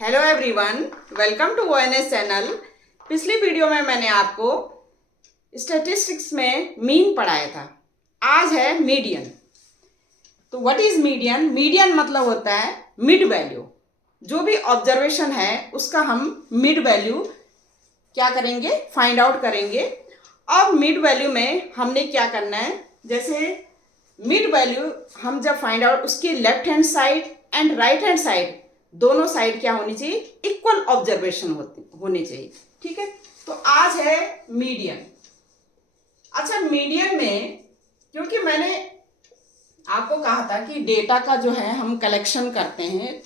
Hello everyone, welcome to ONS channel. पिछली video में मैंने आपको स्टैटिस्टिक्स में मीन पढ़ाया था। आज है मीडियन। तो व्हाट इज मीडियन? मीडियन मतलब होता है मिड वैल्यू। जो भी ऑब्जर्वेशन है उसका हम मिड वैल्यू क्या करेंगे, फाइंड आउट करेंगे। अब मिड वैल्यू में हमने क्या करना है, जैसे मिड वैल्यू हम जब फाइंड आउट, उसकी left hand side and right hand side दोनों साइड क्या होनी चाहिए, इक्वल ऑब्जर्वेशन होनी चाहिए। ठीक है, तो आज है मीडियन। अच्छा, मीडियन में क्योंकि मैंने आपको कहा था कि डेटा का जो है हम कलेक्शन करते हैं,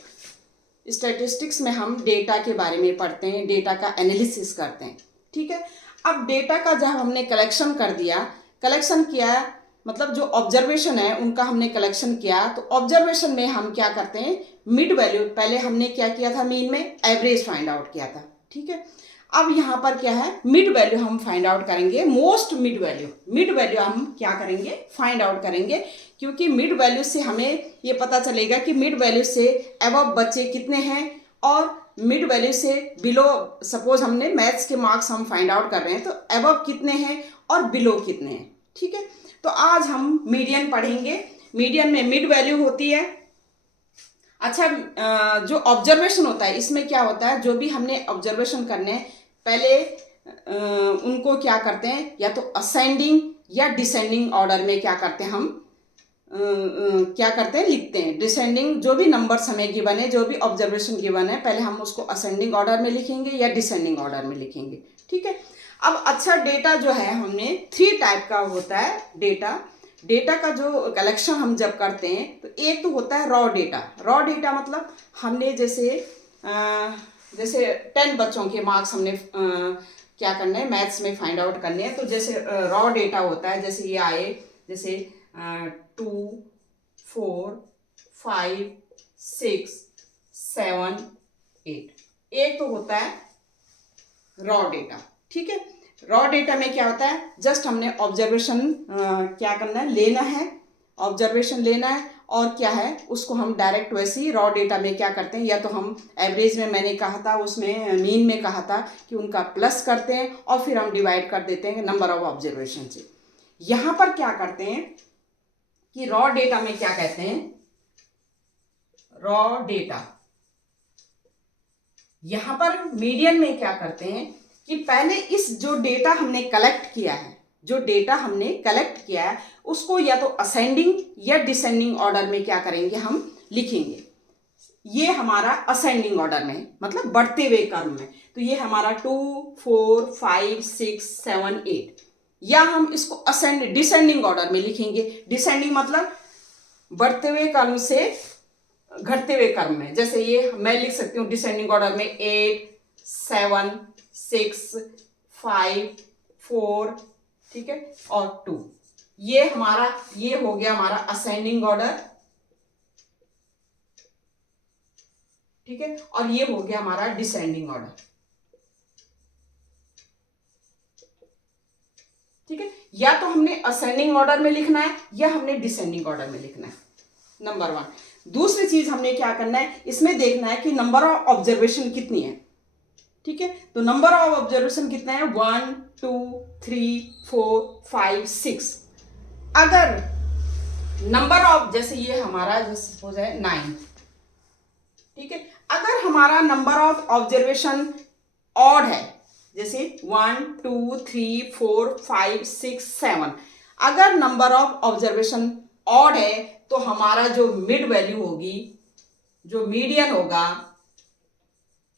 स्टैटिस्टिक्स में हम डेटा के बारे में पढ़ते हैं, डेटा का एनालिसिस करते हैं। ठीक है, अब डेटा का जब हमने कलेक्शन कर दिया, कलेक्शन किया मतलब जो ऑब्जर्वेशन है उनका हमने कलेक्शन किया, तो ऑब्जर्वेशन में हम क्या करते हैं, मिड वैल्यू। पहले हमने क्या किया था, मीन में एवरेज फाइंड आउट किया था। ठीक है, अब यहाँ पर क्या है, मिड वैल्यू हम फाइंड आउट करेंगे। Most mid value, mid value हम क्या करेंगे, फाइंड आउट करेंगे। क्योंकि मिड वैल्यू से हमें ये पता चलेगा कि मिड वैल्यू से अबव बच्चे कितने हैं और मिड वैल्यू से बिलो, सपोज हमने मैथ्स के मार्क्स हम फाइंड आउट कर रहे हैं तो अबव कितने हैं और बिलो कितने हैं। ठीक है, तो आज हम मीडियन पढ़ेंगे। मीडियन में मिड वैल्यू होती है। अच्छा, जो ऑब्जर्वेशन होता है इसमें क्या होता है, जो भी हमने ऑब्जर्वेशन करने हैं पहले उनको क्या करते हैं, या तो असेंडिंग या डिसेंडिंग ऑर्डर में क्या करते हैं हम, क्या करते हैं, लिखते हैं। डिसेंडिंग जो भी नंबर्स हमें गिवन है, जो भी ऑब्जर्वेशन गिवन है, पहले हम उसको असेंडिंग ऑर्डर में लिखेंगे या डिसेंडिंग ऑर्डर में लिखेंगे। ठीक है, अब अच्छा, डेटा जो है हमने 3 टाइप का होता है डेटा। डेटा का जो कलेक्शन हम जब करते हैं तो एक तो होता है रॉ डेटा। रॉ डेटा मतलब हमने जैसे 10 बच्चों के मार्क्स हमने क्या करने हैं, मैथ्स में फाइंड आउट करने हैं। तो जैसे रॉ डेटा होता है, जैसे ये आए, जैसे 2 4 5 6 7 8, एक तो होता है रॉ डेटा। ठीक है, रॉ डेटा में क्या होता है, जस्ट हमने ऑब्जर्वेशन क्या करना है, लेना है, ऑब्जर्वेशन लेना है और क्या है, उसको हम डायरेक्ट वैसे ही रॉ डेटा में क्या करते हैं, या तो हम एवरेज में, मैंने कहा था उसमें मीन में कहा था कि उनका प्लस करते हैं और फिर हम डिवाइड कर देते हैं नंबर ऑफ ऑब्जर्वेशन से। यहाँ पर क्या करते हैं कि रॉ डेटा में क्या कहते हैं, रॉ डेटा। यहां पर मीडियन में क्या करते हैं कि पहले इस जो डेटा हमने कलेक्ट किया है, जो डेटा हमने कलेक्ट किया है उसको या तो असेंडिंग या डिसेंडिंग ऑर्डर में क्या करेंगे, हम लिखेंगे। ये हमारा असेंडिंग ऑर्डर में, मतलब बढ़ते हुए क्रम में। तो ये हमारा 2 4 5 6 7 8, या हम इसको डिसेंडिंग ऑर्डर में लिखेंगे। डिसेंडिंग मतलब बढ़ते हुए क्रम से घटते हुए क्रम में। जैसे ये मैं लिख सकती हूँ डिसेंडिंग ऑर्डर में 8 7 6 5 4, ठीक है, और 2। ये हो गया हमारा असेंडिंग ऑर्डर। ठीक है, और ये हो गया हमारा डिसेंडिंग ऑर्डर। ठीक है, या तो हमने असेंडिंग ऑर्डर में लिखना है या हमने डिसेंडिंग ऑर्डर में लिखना है, नंबर 1। दूसरी चीज हमने क्या करना है, इसमें देखना है कि नंबर ऑफ ऑब्जर्वेशन कितनी है। ठीक है, तो नंबर ऑफ ऑब्जर्वेशन कितना है, 1 2 3 4 5 6। अगर नंबर ऑफ, जैसे ये हमारा जैसे सपोज है 9, ठीक है, अगर हमारा नंबर ऑफ ऑब्जर्वेशन ऑड है, जैसे 1 2 3 4 5 6 7, अगर नंबर ऑफ ऑब्जर्वेशन ऑड है तो हमारा जो मिड वैल्यू होगी, जो मीडियन होगा,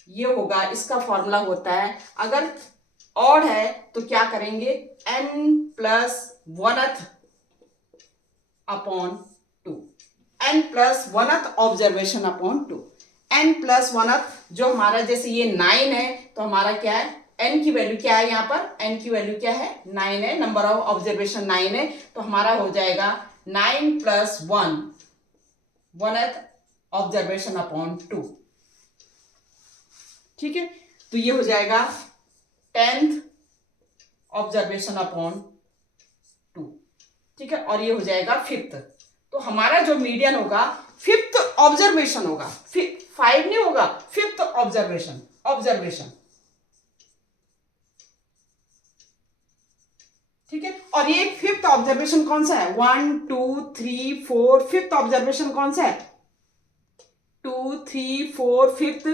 ये होगा, इसका फॉर्मूला होता है, अगर ऑड है तो क्या करेंगे, n+1th upon 2, n+1th observation upon 2। n+1th जो हमारा, जैसे ये 9 है तो हमारा क्या है, n की वैल्यू क्या है, यहाँ पर n की वैल्यू क्या है, 9 है, नंबर ऑफ ऑब्जर्वेशन 9 है, तो हमारा हो जाएगा 9+1th ऑब्जर्वेशन अपॉन 2। ठीक है, तो ये हो जाएगा 10th ऑब्जर्वेशन अपॉन 2। ठीक है, और ये हो जाएगा 5th। तो हमारा जो मीडियन होगा 5th ऑब्जर्वेशन होगा, 5 नहीं होगा, 5th ऑब्जर्वेशन, ठीक है। और ये फिफ्थ ऑब्जर्वेशन कौन सा है? 1 2 3 4, फिफ्थ ऑब्जर्वेशन कौन सा है? 2 3 4, फिफ्थ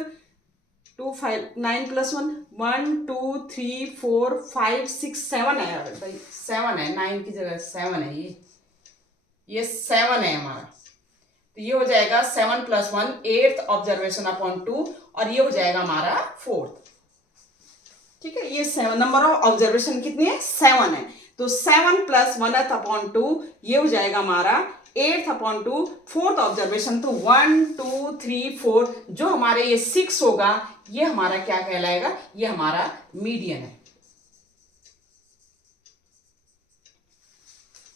2 5 9 + 1 1 2 3 4 5 6 7 है भाई, 7 है, 9 की जगह 7 है। ये 7 है हमारा, तो ये हो जाएगा 7 + 1 8th ऑब्जर्वेशन अपॉन 2, और ये हो जाएगा हमारा 4th, ठीक है। ये 7 नंबर ऑफ ऑब्जर्वेशन कितनी है? 7 है। तो 7 + 1th अपॉन 2 ये हो जाएगा हमारा 8th अपॉन 2, 4th ऑब्जर्वेशन। तो 1 2 3 4, जो हमारे ये 6 होगा, ये हमारा क्या कहलाएगा? ये हमारा मीडियन है।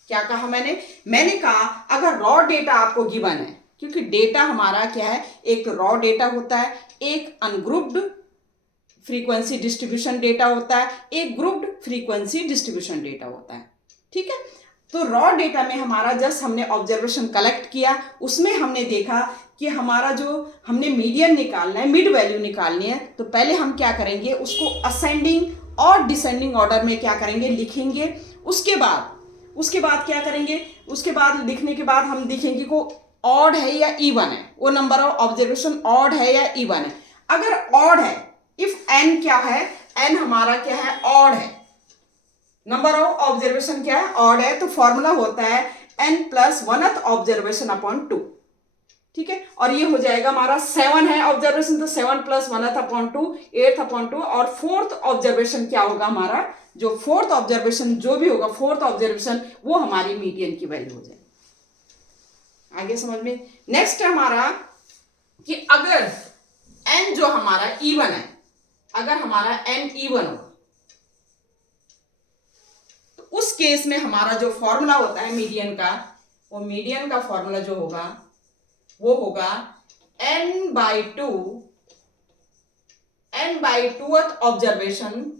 क्या कहा मैंने कहा अगर रॉ डेटा आपको गिवन है, क्योंकि डेटा हमारा क्या है? एक रॉ डेटा होता है, एक अनग्रुप्ड फ्रीक्वेंसी डिस्ट्रीब्यूशन डेटा होता है, एक ग्रुप्ड फ्रीक्वेंसी डिस्ट्रीब्यूशन डेटा होता है, ठीक है। तो रॉ डेटा में हमारा जस्ट हमने ऑब्जर्वेशन कलेक्ट किया, उसमें हमने देखा कि हमारा जो हमने मीडियन निकालना है, मिड वैल्यू निकालनी है, तो पहले हम क्या करेंगे? उसको असेंडिंग और डिसेंडिंग ऑर्डर में क्या करेंगे? लिखेंगे। उसके बाद क्या करेंगे? उसके बाद लिखने के बाद हम देखेंगे को ऑड है या इवन है, वो नंबर ऑफ ऑब्जर्वेशन ऑड है या इवन है। अगर ऑड है, इफ n क्या है? n हमारा क्या है? ऑड है। नंबर ऑफ ऑब्जर्वेशन क्या है? ऑड है। तो फॉर्मूला होता है n + 1th ऑब्जर्वेशन अपॉन 2, ठीक है। और ये हो जाएगा हमारा 7 है ऑब्जर्वेशन, तो 7 + 1th अपॉन 2 8th अपॉन 2, और 4th ऑब्जर्वेशन क्या होगा हमारा? जो 4th ऑब्जर्वेशन जो भी होगा 4th ऑब्जर्वेशन, वो हमारी मीडियन की वैल्यू हो जाएगी। आगे समझ में। नेक्स्ट है हमारा कि अगर n जो हमारा इवन है, अगर हमारा n इवन हो, तो उस केस में हमारा जो फॉर्मूला होता है मीडियन का, वो मीडियन का फॉर्मूला जो होगा वो होगा n/2th ऑब्जर्वेशन,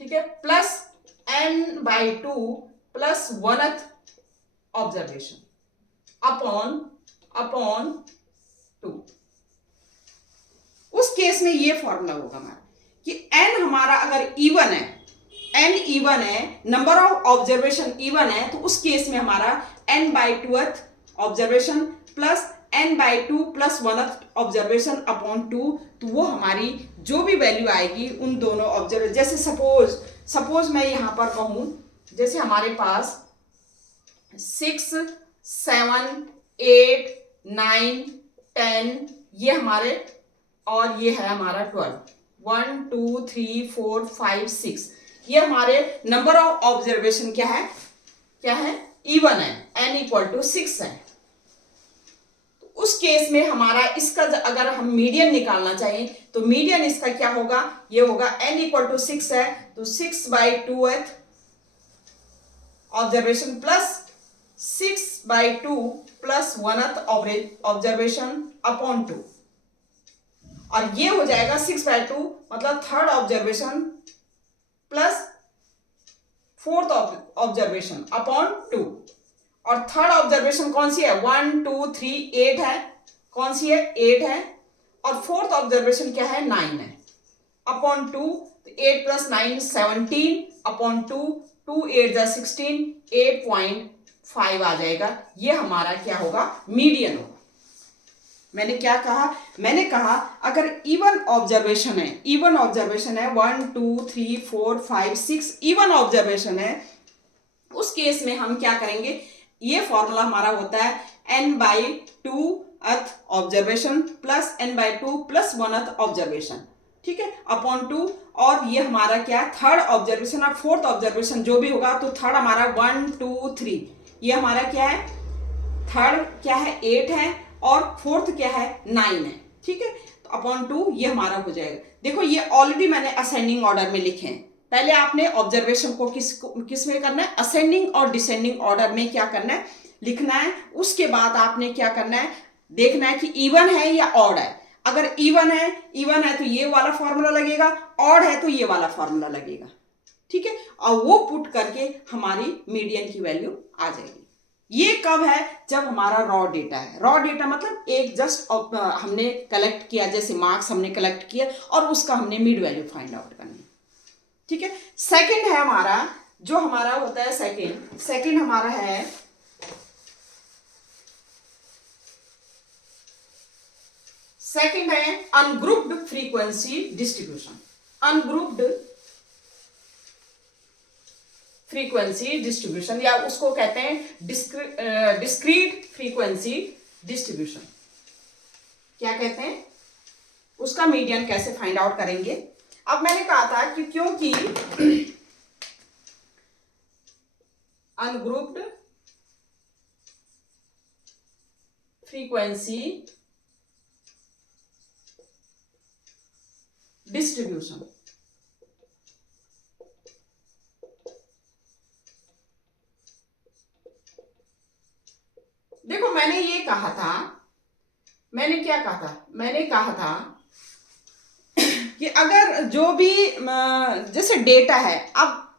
ठीक है, plus n/2 + 1th observation upon 2। उस केस में ये फॉर्मूला होगा हमारा कि n हमारा अगर इवन है, n इवन है, नंबर ऑफ ऑब्जर्वेशन इवन है, तो उस केस में हमारा n/2th observation plus n/2 + 1th observation upon 2, तो वो हमारी जो भी वैल्यू आएगी उन दोनों ऑब्जर्वेशन, जैसे सपोज मैं यहां पर कहूं, जैसे हमारे पास 6 7 8 9 10 ये हमारे, और ये है हमारा 12 1 2 3 4 5 6, ये हमारे नंबर ऑफ ऑब्जर्वेशन क्या है? इवन है, n = 6 है। तो उस केस में हमारा इसका अगर हम मीडियन निकालना चाहिए, तो मीडियन इसका क्या होगा? ये होगा n = 6 है, तो 6/2th observation plus 6/2 + 1th observation upon 2, और ये हो जाएगा 6/2 मतलब 3rd observation plus 4th observation upon 2, और 3rd ऑब्जर्वेशन कौन सी है? 1 2 3 8 है, कौन सी है? 8 है, और 4th ऑब्जर्वेशन क्या है? 9 है अपॉन 2, तो 8 + 9 17 अपॉन 2 2 8 = 16 8.5 आ जाएगा। ये हमारा क्या होगा? मीडियन होगा। मैंने क्या कहा? मैंने कहा अगर इवन ऑब्जर्वेशन है 1 2 3 4 5 6 इवन ऑब्जर्वेशन है, उस केस में हम क्या करेंगे? ये फॉर्मूला हमारा होता है n/2th observation plus n/2 + 1th observation, ठीक है, अपॉन 2, और ये हमारा क्या? 3rd ऑब्जर्वेशन और 4th ऑब्जर्वेशन जो भी होगा, तो 3rd हमारा 1 2 3, ये हमारा क्या है? 3rd क्या है? 8 है, और 4th क्या है? 9 है, ठीक है, तो अपॉन 2 ये हमारा हो जाएगा। देखो ये ऑलरेडी मैंने असेंडिंग ऑर्डर में लिखे हैं। पहले आपने ऑब्जर्वेशन को किस में करना है? असेंडिंग और डिसेंडिंग ऑर्डर में क्या करना है? लिखना है। उसके बाद आपने क्या करना है? देखना है कि इवन है या ऑड है। अगर इवन है तो ये वाला फॉर्मूला लगेगा, ऑड है तो ये वाला फॉर्मूला लगेगा, ठीक है, और वो पुट करके हमारी मीडियन की वैल्यू आ जाएगी। ये कब है? जब हमारा रॉ डेटा है। रॉ डेटा मतलब एक जस्ट हमने कलेक्ट किया, जैसे मार्क्स हमने कलेक्ट किया और उसका हमने मिड वैल्यू फाइंड आउट करनी है, ठीक है। सेकंड है हमारा, जो हमारा होता है सेकंड हमारा है ungrouped frequency distribution. Ungrouped frequency distribution या उसको कहते हैं डिस्क्रीट फ्रीक्वेंसी डिस्ट्रीब्यूशन। क्या कहते हैं? उसका मीडियन कैसे फाइंड आउट करेंगे। अब मैंने कहा था कि क्योंकि अनग्रुप्ड फ्रीक्वेंसी डिस्ट्रीब्यूशन, देखो मैंने ये कहा था, मैंने क्या कहा था, मैंने कहा था कि अगर जो भी जैसे डेटा है, अब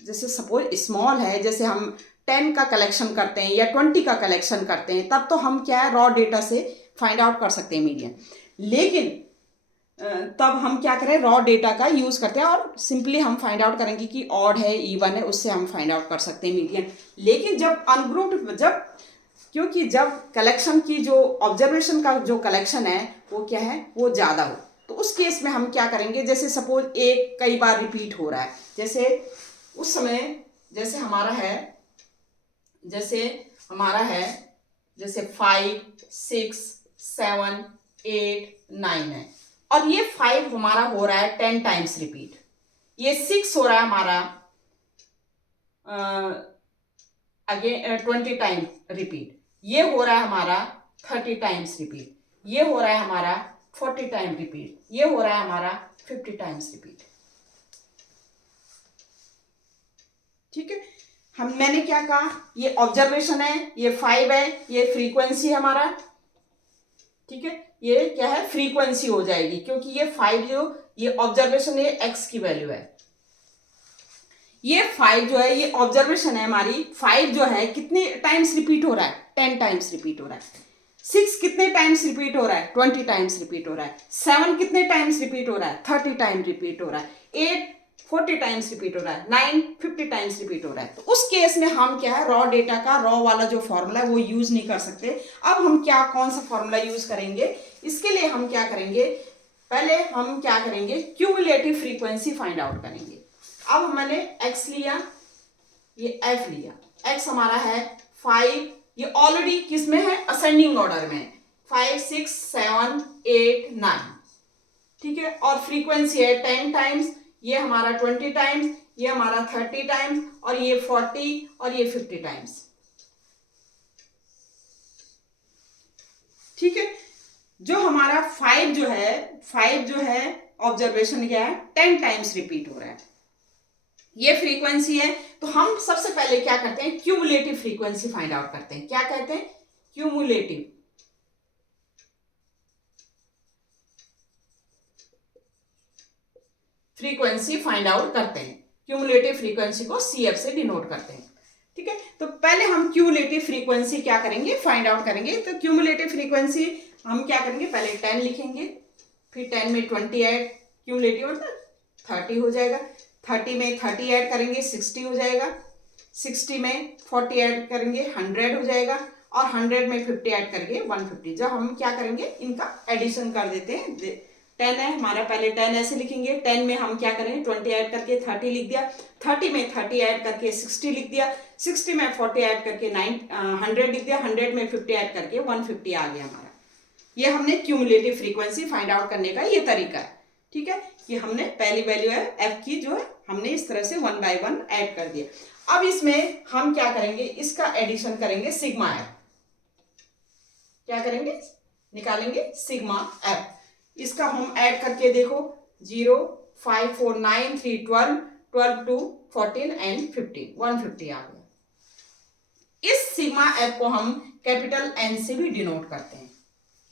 जैसे सपोज स्मॉल है, जैसे हम 10 का कलेक्शन करते हैं या 20 का कलेक्शन करते हैं, तब तो हम क्या है रॉ डेटा से फाइंड आउट कर सकते हैं मीडियन। लेकिन तब हम क्या करें, रॉ डेटा का यूज करते हैं और सिंपली हम फाइंड आउट करेंगे कि ऑड है इवन है, उससे हम फाइंड आउट कर सकते हैं मीडियन। लेकिन जब अनग्रुप्ड, क्योंकि जब कलेक्शन की जो ऑब्जर्वेशन का जो कलेक्शन है वो क्या है, वो ज़्यादा हो, तो उस केस में हम क्या करेंगे, जैसे सपोज एक कई बार रिपीट हो रहा है, जैसे उस समय जैसे हमारा है जैसे 5, 6, 7, 8, 9 है, और ये 5 हमारा हो रहा है 10 टाइम्स रिपीट, ये 6 हो रहा है हमारा अगेन 20 टाइम रिपीट, ये हो रहा है हमारा 30 टाइम्स रिपीट, ये हो रहा है हमारा 40 टाइम रिपीट, ये हो रहा है हमारा 50 टाइम्स रिपीट, ठीक है। मैंने क्या कहा, ये ऑब्जर्वेशन है, ये 5 है, ये फ्रीक्वेंसी है हमारा, ठीक है। ये क्या है, फ्रीक्वेंसी हो जाएगी, क्योंकि ये 5 ये ऑब्जर्वेशन, ये x की वैल्यू है, ये 5 जो है ये ऑब्जर्वेशन है हमारी। 5 जो है कितने टाइम्स रिपीट हो रहा है, 10 टाइम्स रिपीट हो रहा है। 6 कितने टाइम्स रिपीट हो रहा है, 20 टाइम्स रिपीट हो रहा है। 7 कितने टाइम्स रिपीट हो रहा है, 30 टाइम रिपीट हो रहा है। 8 40 टाइम्स रिपीट हो रहा है। 9 50 टाइम्स रिपीट हो रहा है। तो उस केस में हम क्या है, रॉ डेटा का रॉ वाला जो फॉर्मूला है वो यूज नहीं कर सकते। अब हम क्या, कौन सा फॉर्मूला यूज करेंगे, इसके लिए हम क्या करेंगे, पहले हम क्या करेंगे, क्यूमुलेटिव फ्रीक्वेंसी फाइंड आउट करेंगे। अब मैंने x लिया, ये f लिया, x हमारा है 5, ये ऑलरेडी किस में है, असेंडिंग ऑर्डर में, 5, 6, 7, 8, 9, ठीक है। और फ्रीक्वेंसी है 10 टाइम्स, ये हमारा 20 टाइम्स, ये हमारा 30 टाइम्स, और ये 40 और ये 50 टाइम्स, ठीक है। जो हमारा 5 जो है ऑब्जर्वेशन क्या है, 10 टाइम्स रिपीट हो रहा है, ये फ्रीक्वेंसी है। तो हम सबसे पहले क्या करते हैं, क्यूमुलेटिव फ्रीक्वेंसी फाइंड आउट करते हैं। क्या कहते हैं, क्यूमुलेटिव फ्रीक्वेंसी फाइंड आउट करते हैं। क्यूमुलेटिव फ्रीक्वेंसी को CF से डिनोट करते हैं, ठीक है। तो पहले हम क्यूमुलेटिव फ्रीक्वेंसी क्या करेंगे, फाइंड आउट करेंगे। तो क्यूमुलेटिव फ्रीक्वेंसी हम क्या करेंगे, पहले 10 लिखेंगे, फिर 10 में 20 ऐड, क्यूमुलेटिव मतलब 30 हो जाएगा। 30 में 30 ऐड करेंगे 60 हो जाएगा। 60 में 40 ऐड करेंगे 100 हो जाएगा, और 100 में 50 ऐड करके 150। जब हम क्या करेंगे, इनका एडिशन कर देते हैं। 10 है हमारा, पहले 10 ऐसे लिखेंगे। 10 में हम क्या करेंगे, 20 ऐड करके 30 लिख दिया। 30 में 30 ऐड करके 60 लिख दिया। 60 में 40 ऐड करके 100 लिख दिया। 100 में 50 ऐड करके 150 आ गया हमारा। ये हमने क्यूमुलेटिव फ्रीक्वेंसी फाइंड आउट करने का ये तरीका है, ठीक है। कि हमने पहली वैल्यू है f की, जो है हमने इस तरह से 1 by 1 ऐड कर दिया। अब इसमें हम क्या करेंगे, इसका एडिशन करेंगे सिग्मा f। क्या करेंगे, निकालेंगे सिग्मा f। इसका हम ऐड करके देखो, 0, 5, 4, 9, 3, 12, 12, 2, 14 एंड 15, 150 आ गया। इस सिग्मा f को हम कैपिटल N से भी डिनोट करते हैं।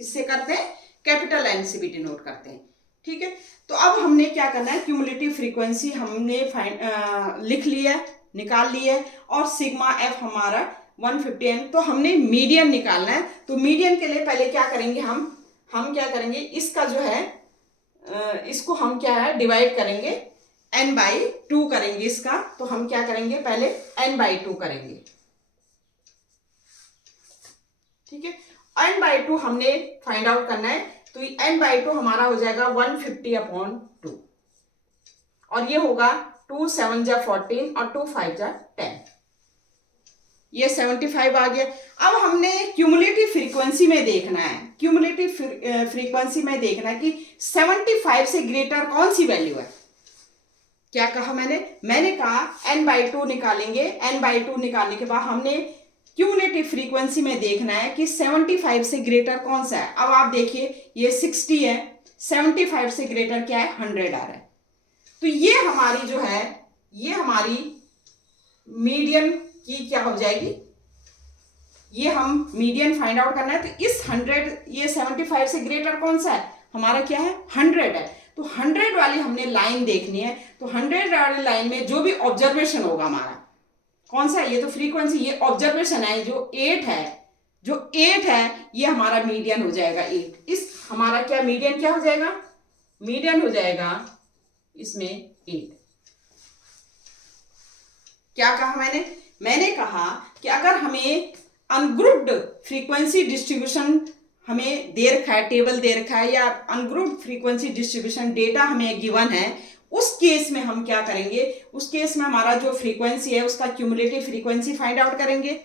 किससे करते हैं, कैपिटल N से भी डिनोट करते हैं, ठीक है। तो अब हमने क्या करना है, क्यूमुलेटिव फ्रीक्वेंसी हमने लिख लिया, निकाल लिया, और सिग्मा f हमारा 150 तो हमने मीडियन निकालना है। तो मीडियन के लिए पहले क्या करेंगे, हम क्या करेंगे, इसका जो है इसको हम क्या है डिवाइड करेंगे, n/2 करेंगे इसका। तो हम क्या करेंगे, पहले n/2 करेंगे, ठीक है। n/2 हमने फाइंड आउट करना है। तो n/2 हमारा हो जाएगा 150/2 और ये होगा 2 7 जा 14 और 2 5 जा 10, ये 75 आ गया। अब हमने क्यूमुलेटिव फ्रीक्वेंसी में देखना है, क्यूमुलेटिव फ्रीक्वेंसी में देखना है कि 75 से ग्रेटर कौन सी वैल्यू है। क्या कहा मैंने कहा n/2 निकालेंगे, n/2 निकालने के बाद हमने क्यूमुलेटिव फ्रीक्वेंसी में देखना है कि 75 से ग्रेटर कौन सा है। अब आप देखिए ये 60 है, 75 से ग्रेटर क्या है, 100 आ रहा है। तो ये हमारी जो है, ये हमारी मीडियन की क्या हो जाएगी, ये हम मीडियन फाइंड आउट करना है। तो इस 100, ये 75 से ग्रेटर कौन सा है, हमारा क्या है, 100 है। तो 100 वाली हमने लाइन देखनी है। तो 100 वाली लाइन में जो भी ऑब्जर्वेशन होगा हमारा कौन सा है, ये तो फ्रीक्वेंसी, ये ऑब्जर्वेशन है जो 8 है, जो 8 है ये हमारा मीडियन हो जाएगा 8। इस हमारा क्या मीडियन क्या हो जाएगा, मीडियन हो जाएगा इसमें 8। क्या कहा मैंने कहा कि अगर हमें अनग्रुप्ड फ्रीक्वेंसी डिस्ट्रीब्यूशन हमें दे रखा है, टेबल दे रखा है, या अनग्रुप्ड फ्रीक्वेंसी डिस्ट्रीब्यूशन डेटा हमें गिवन है, उस केस में हम क्या करेंगे, उस केस में हमारा जो फ्रीक्वेंसी है उसका क्यूमुलेटिव फ्रीक्वेंसी फाइंड आउट करेंगे।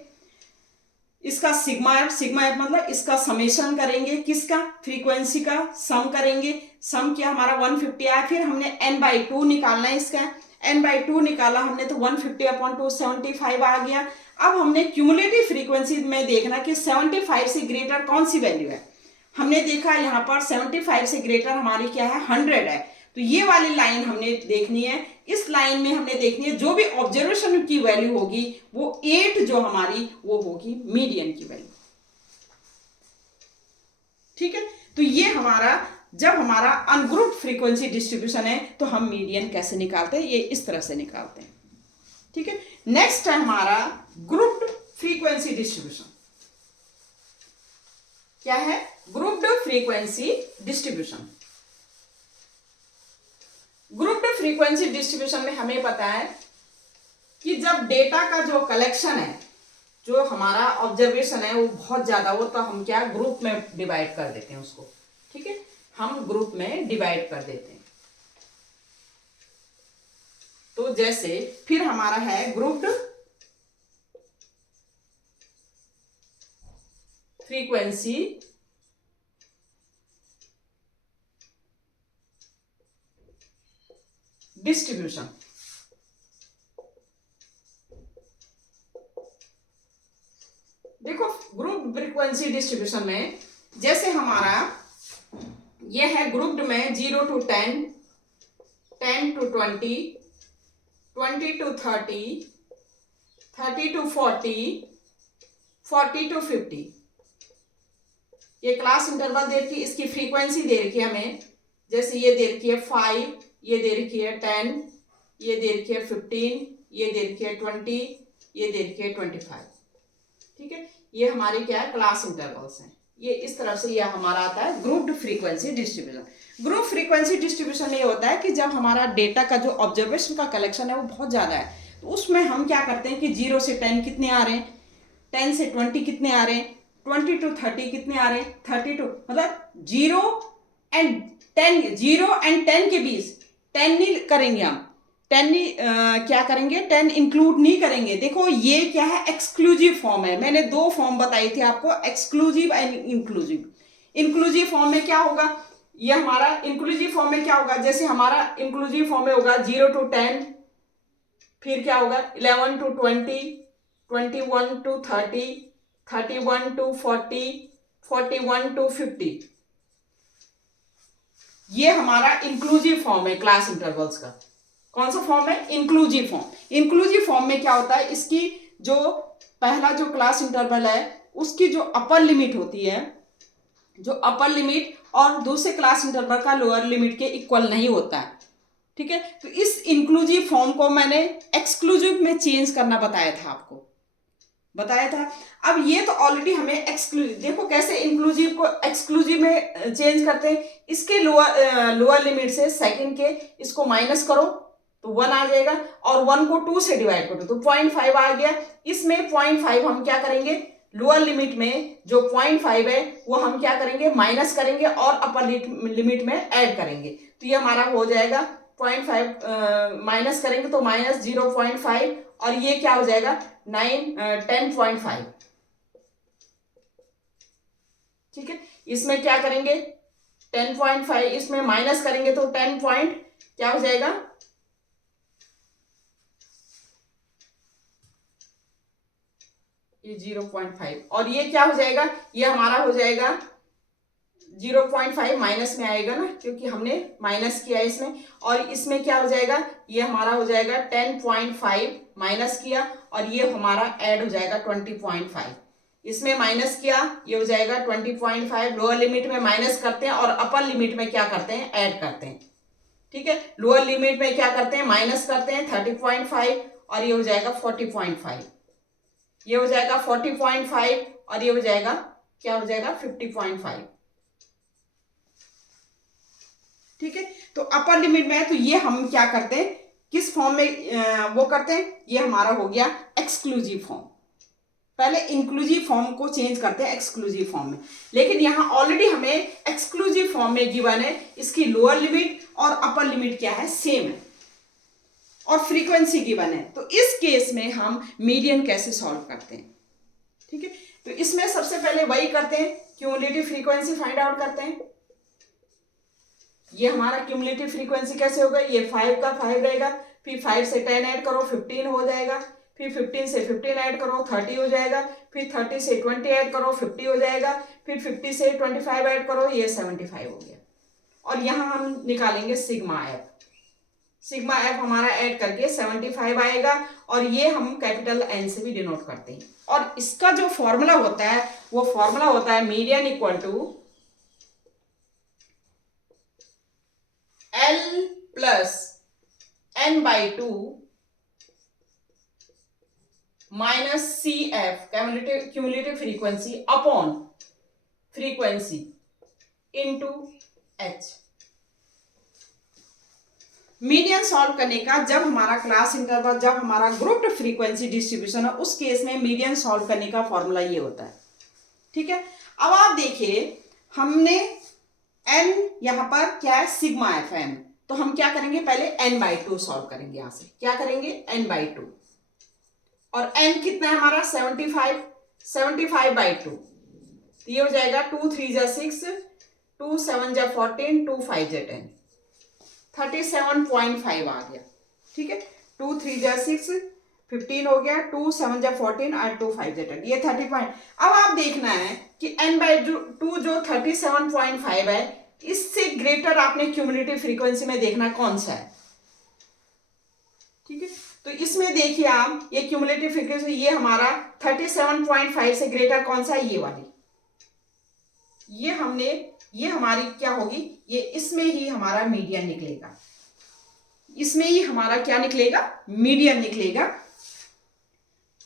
इसका सिग्मा एफ मतलब इसका समेशन करेंगे, किसका, फ्रीक्वेंसी का सम करेंगे। सम क्या हमारा 150 आया। फिर हमने n/2 निकालना है, इसका n/2 निकाला हमने तो 150/2 75 आ गया। अब हमने क्यूमुलेटिव फ्रीक्वेंसी में देखना कि 75 से ग्रेटर कौन सी वैल्यू है। हमने देखा यहाँ पर 75 से ग्रेटर हमारी क्या है, 100 है। तो ये वाली लाइन हमने देखनी है। इस लाइन में हमने देखनी है जो भी ऑब्जर्वेशन की वैल्यू होगी वो 8 जो हमारी वो होगी मीडियन की वैल्यू, ठीक है। तो ये हमारा जब हमारा अनग्रुप्ड फ्रीक्वेंसी डिस्ट्रीब्यूशन है तो हम मीडियन कैसे निकालते हैं, ये इस तरह से निकालते हैं, ठीक है। नेक्स्ट है हमारा ग्रुप्ड फ्रीक्वेंसी डिस्ट्रीब्यूशन। क्या है, grouped frequency distribution. Grouped frequency distribution में हमें पता है कि जब डेटा का जो कलेक्शन है, जो हमारा ऑब्जर्वेशन है वो बहुत ज्यादा हो तो हम क्या ग्रुप में डिवाइड कर देते हैं उसको, ठीक है, हम ग्रुप में डिवाइड कर देते हैं। तो जैसे फिर हमारा है ग्रुप्ड फ्रीक्वेंसी डिस्ट्रीब्यूशन। देखो ग्रुप फ्रीक्वेंसी डिस्ट्रीब्यूशन में जैसे हमारा ये है ग्रुप्ड में 0 to 10, 10 to 20, 20 to 30, 30 to 40, 40 to 50। ये क्लास इंटरवल दे रखी, इसकी फ्रीक्वेंसी दे रखी है हमें। जैसे ये दे रखी है 5, ये दे रखी है 10, ये दे रखी है 15, ये दे रखी है 20, ये दे रखी है 25, ठीक है। ये हमारे क्या है क्लास इंटरवल्स हैं। ये इस तरह से ये हमारा आता है grouped frequency distribution. Group frequency distribution में ये होता है कि जब हमारा डेटा का जो ऑब्जर्वेशन का कलेक्शन है वो बहुत ज़्यादा है तो उसमें हम क्या करते हैं कि 0 से 10 कितने आ रहे हैं, 10 से 20 कितने आ रहे हैं, 20 to 30 कितने आ रहे हैं, 30 to मतलब 0 and 10 के बीच 10 नहीं करेंगे हम, 10 नहीं क्या करेंगे, 10 इंक्लूड नहीं करेंगे। देखो ये क्या है एक्सक्लूसिव फॉर्म है। मैंने 2 फॉर्म बताई थी आपको, exclusive and inclusive. Inclusive form में क्या होगा, ये हमारा इंक्लूसिव फॉर्म में क्या होगा, जैसे हमारा इंक्लूसिव फॉर्म में होगा 0 to 10, फिर क्या होगा 11 to 20, 21 to 30, 31 to 40, 41 to 50। ये हमारा इंक्लूसिव फॉर्म है क्लास इंटरवल्स का। कौन सा फॉर्म है, इंक्लूसिव फॉर्म। इंक्लूसिव फॉर्म में क्या होता है, इसकी जो पहला जो क्लास इंटरवल है उसकी जो अपर लिमिट होती है, जो अपर लिमिट और दूसरे क्लास इंटरवल का लोअर लिमिट के इक्वल नहीं होता है, ठीक है। तो इस इंक्लूसिव फॉर्म को मैंने एक्सक्लूसिव में चेंज करना बताया था आपको। बताया था। अब ये तो ऑलरेडी हमें एक्सक्लूसिव, देखो कैसे इंक्लूसिव को एक्सक्लूसिव में चेंज करते हैं। इसके लोअर लिमिट से सेकंड के इसको माइनस करो तो 1 आ जाएगा, और 1 को 2 से डिवाइड करो तो 0.5 आ गया। इसमें 0.5 हम क्या करेंगे, लोअर लिमिट में जो 0.5 है वो हम क्या करेंगे, माइनस करेंगे और अपर लिमिट में ऐड करेंगे। तो ये हमारा हो जाएगा 0.5 माइनस करेंगे तो माइनस 0.5, और ये क्या हो जाएगा 10.5। ठीक है, इसमें क्या करेंगे 10.5, इसमें माइनस करेंगे तो 10 पॉइंट क्या हो जाएगा, ये 0.5, और ये क्या हो जाएगा, ये हमारा हो जाएगा 0.5 माइनस में आएगा ना, क्योंकि हमने माइनस किया है इसमें। और इसमें क्या हो जाएगा, ये हमारा हो जाएगा 10.5 माइनस किया, और ये हमारा ऐड हो जाएगा 20.5। इसमें माइनस किया, ये हो जाएगा 20.5। लोअर लिमिट में माइनस करते हैं और अपर लिमिट में क्या करते हैं, ऐड करते हैं। ठीक है, लोअर लिमिट में क्या करते हैं, माइनस करते हैं 30.5, और ये हो जाएगा 40.5। ये हो जाएगा 40.5, और ये हो जाएगा क्या हो जाएगा 50.5। ठीक है, तो अपर लिमिट में है, तो ये हम क्या करते हैं, किस फॉर्म में वो करते हैं, ये हमारा हो गया एक्सक्लूसिव फॉर्म। पहले इंक्लूसिव फॉर्म को चेंज करते हैं एक्सक्लूसिव फॉर्म में, लेकिन यहां ऑलरेडी हमें एक्सक्लूसिव फॉर्म में गिवन है, इसकी लोअर लिमिट और अपर लिमिट क्या है, सेम है, और फ्रीक्वेंसी गिवन है। तो इस केस में हम मीडियन कैसे सॉल्व करते हैं। ठीक है, तो इसमें सबसे पहले वही करते हैं, क्यूमुलेटिव फ्रीक्वेंसी फाइंड आउट करते हैं। ये हमारा क्यूमुलेटिव फ्रीक्वेंसी कैसे होगा, ये 5 का 5 रहेगा, फिर 5 से 10 ऐड करो 15 हो जाएगा, फिर 15 से 15 ऐड करो 30 हो जाएगा, फिर 30 से 20 ऐड करो 50 हो जाएगा, फिर 50 से 25 ऐड करो, ये 75 हो गया। और यहां हम निकालेंगे सिग्मा एफ। सिग्मा एफ हमारा ऐड करके 75 आएगा, और ये हम कैपिटल एन से भी डिनोट करते हैं। और इसका जो फॉर्मूला होता है वो फॉर्मूला होता है median equal to L plus n/2 minus C F cumulative frequency upon frequency into H. Median solve करने का जब हमारा क्लास इंटरवल, जब हमारा ग्रुप्ड फ्रीक्वेंसी डिस्ट्रीब्यूशन है, उस केस में मीडियन सॉल्व करने का फॉर्मूला ये होता है। ठीक है, अब आप देखिए हमने n यहां पर क्या है, सिग्मा एफ एम, तो हम क्या करेंगे, पहले n/2 सॉल्व करेंगे। यहां से क्या करेंगे, n/2, और n कितना है हमारा 75, 75/2, तो ये हो जाएगा 2 3 जा 6, 2 7 जा 14, 2 5 जा 10, 37.5 आ गया। ठीक है, 2 3 जा 6, 15 हो गया, 2 7 जा 14 और 2 5 जा 10, ये 30 पॉइंट। अब आप देखना है कि n/2 जो 37.5 है, इससे ग्रेटर आपने क्यूमुलेटिव फ्रीक्वेंसी में देखना कौन सा है। ठीक है, तो इसमें देखिए आप, ये क्यूमुलेटिव फ्रीक्वेंसी, ये हमारा 37.5 से ग्रेटर कौन सा है, ये वाली, ये हमारी क्या होगी, ये इसमें ही हमारा मीडियन निकलेगा, इसमें ही हमारा क्या निकलेगा, मीडियन निकलेगा।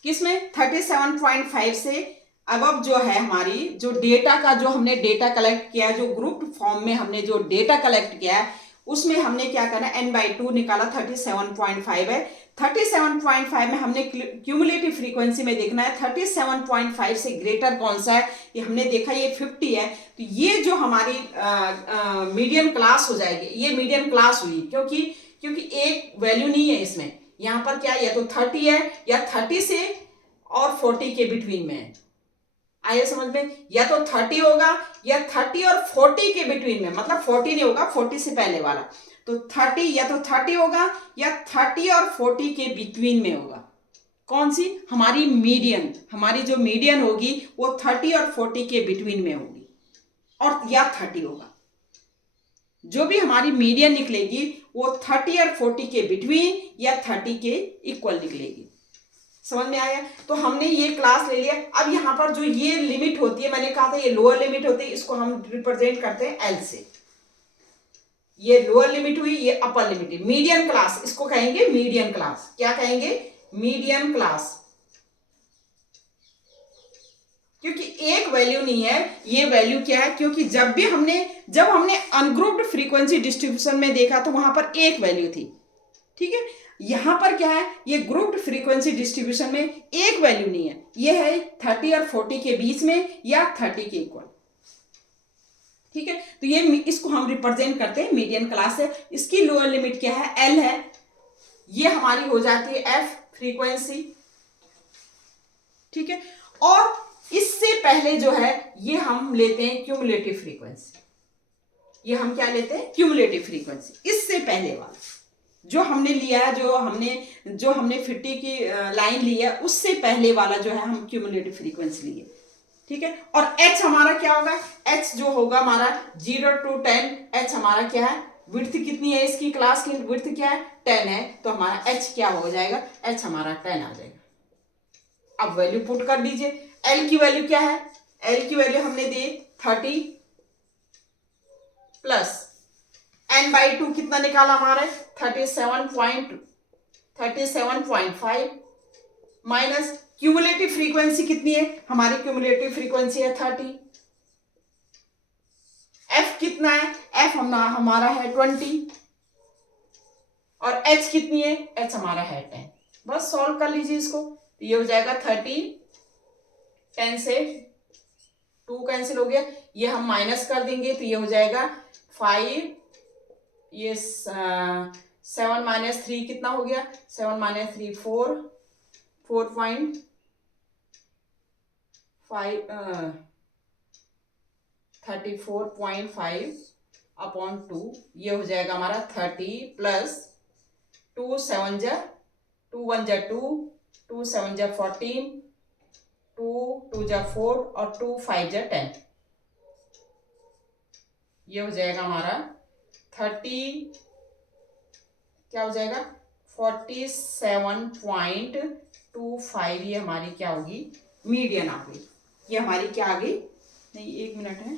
किसमें, 37.5 से अब जो है हमारी जो डेटा का, जो हमने डेटा कलेक्ट किया, जो ग्रुप फॉर्म में हमने जो डेटा कलेक्ट किया है, उसमें हमने क्या करना, n/2 निकाला, 37.5 है। 37.5 में हमने क्यूमुलेटिव फ्रीक्वेंसी में देखना है 37.5 से ग्रेटर कौन सा है, ये हमने देखा ये 50 है, तो ये जो हमारी मीडियन क्लास हो जाएगी, ये मीडियन क्लास हुई, क्योंकि एक वैल्यू नहीं है इसमें, यहाँ पर क्या, या तो 30 है या 30 से और 40 के बिटवीन में है। आइए समझ में, या तो 30 होगा या 30 और 40 के बिटवीन में, मतलब 40 नहीं होगा, 40 से पहले वाला, तो 30 या तो 30 होगा या 30 और 40 के बिटवीन में होगा। कौन सी, हमारी मीडियन, हमारी जो मीडियन होगी वो 30 और 40 के बिटवीन में होगी, और या 30 होगा। जो भी हमारी मीडियन निकलेगी वो 30 और 40 के बिटवीन या 30 के इक्वल निकलेगी। समझ में आया, तो हमने ये क्लास ले लिया। अब यहाँ पर जो ये लिमिट होती है, मैंने कहा था ये लोअर लिमिट होती है, इसको हम रिप्रेजेंट करते हैं एल से। ये लोअर लिमिट हुई, ये अपर लिमिट है, मीडियन क्लास इसको कहेंगे, मीडियन क्लास क्या कहेंगे, मीडियन क्लास। क्योंकि एक वैल्यू नहीं है, ये वैल्यू क्या है, क्योंकि जब हमने अनग्रुप्ड फ्रीक्वेंसी डिस्ट्रीब्यूशन में देखा तो वहां पर एक वैल्यू थी, ठीक है। यहां पर क्या है, ये ग्रुप्ड फ्रीक्वेंसी डिस्ट्रीब्यूशन में एक वैल्यू नहीं है, ये है 30 और 40 के बीच में या 30 के इक्वल, ठीक है। तो ये इसको हम रिप्रेजेंट करते हैं मीडियन क्लास है। इसकी लोअर लिमिट क्या है, एल है, ये हमारी हो जाती है एफ फ्रीक्वेंसी, ठीक है। और इससे पहले जो है ये हम लेते हैं क्यूमुलेटिव फ्रीक्वेंसी, ये हम क्या लेते हैं, क्यूमुलेटिव फ्रीक्वेंसी। इससे पहले वाला जो हमने लिया है, जो हमने 50 की लाइन ली है, उससे पहले वाला जो है हम क्यूमुलेटिव फ्रीक्वेंसी लिए, ठीक है। और h हमारा क्या होगा, h जो होगा हमारा 0 to 10, h हमारा क्या है, विड्थ कितनी है इसकी, क्लास की विड्थ क्या है, 10 है, तो हमारा h क्या हो जाएगा, h हमारा 10 आ जाएगा। अब वैल्यू पुट कर दीजिए, l की वैल्यू क्या है, l की वैल्यू हमने दी 30 प्लस n/2 कितना निकाला हमारे, 37.5 माइनस क्यूमुलेटिव फ्रीक्वेंसी कितनी है हमारी, क्यूमुलेटिव फ्रीक्वेंसी है 30, f कितना है, f हमारा है 20 और h कितनी है, h हमारा है 10। बस सॉल्व कर लीजिए इसको, तो ये हो जाएगा 30, 10 से 2 कैंसिल हो गया, ये हम माइनस कर देंगे तो ये हो जाएगा 5, ये 7 माइनस 3 कितना हो गया, 7 माइनस 3 4.5 34.5 अपॉन 2, ये हो जाएगा हमारा 30 प्लस 2 7 जा 2 1 जा 2 2 7 जा 14 2 2 जा 4 और 2 5 जा 10, ये हो जाएगा हमारा 30, क्या हो जाएगा 47.25, ये हमारी क्या होगी, मीडियन आ गई। ये हमारी क्या आ गई, नहीं 1 मिनट है,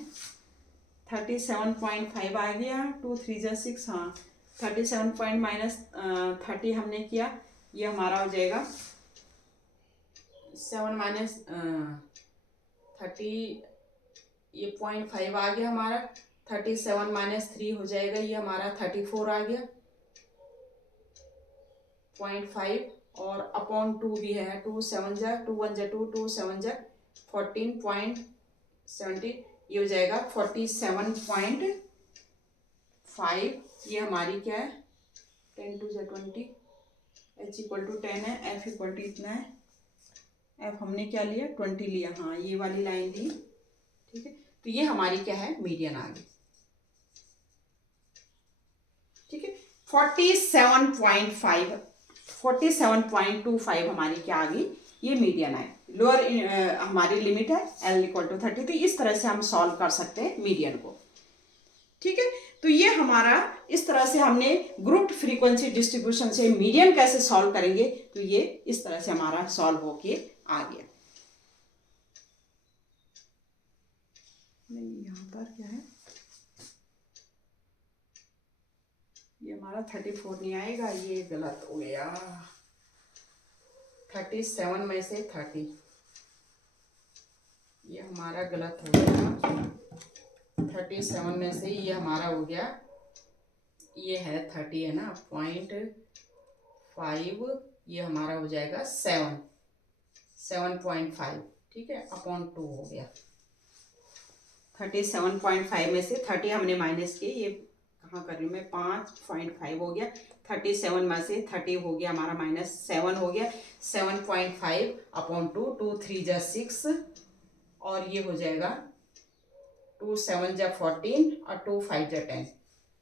37.5 आ गया, 2 3 जा 6, हाँ 37 पॉइंट माइनस 30 हमने किया, ये हमारा हो जाएगा 7 माइनस 30, ये 0.5 आ गया हमारा, 37 माइनस 3 हो जाएगा, ये हमारा 34 आ गया, 0.5 और अपॉन 2 भी है, 2 7 जा 2 1 जा 2 2 7 जा 14.70, ये हो जाएगा 47.5, ये हमारी क्या है 10 2 जा 20, h इक्वल टू 10 है, f इक्वल टू इतना है, f हमने क्या लिया 20 लिया, हाँ ये वाली लाइन ली, ठीक है। तो ये हमारी क्या है, मीडियन आ गई, ठीक है। 47.25 हमारी क्या आ गई, ये मीडियन है। लोअर हमारी लिमिट है l इक्वल टू 30, तो इस तरह से हम सॉल्व कर सकते हैं मीडियन को, ठीक है। तो ये हमारा इस तरह से हमने ग्रुप्ड फ्रीक्वेंसी डिस्ट्रीब्यूशन से मीडियन कैसे सॉल्व करेंगे, तो ये इस तरह से हमारा सॉल्व होके आ गया। नहीं यहाँ पर क्या है, ये हमारा 34 नहीं आएगा, ये गलत हो गया, 37 में से 30, ये हमारा गलत हो गया, 37 में से ये हमारा हो गया, ये है 30 है ना, 0.5, ये हमारा हो जाएगा 7.5, ठीक है, अपॉन 2 हो गया, 37.5 में से 30 हमने माइनस किए, ये कहाँ कर रही हूँ मैं, 5.5 हो गया, 37 में से 30 हो गया हमारा माइनस 7 हो गया, 7.5 अपॉन 2, 2 3 जा 6 और ये हो जाएगा 2 7 जा 14 और 2 5 जा 10,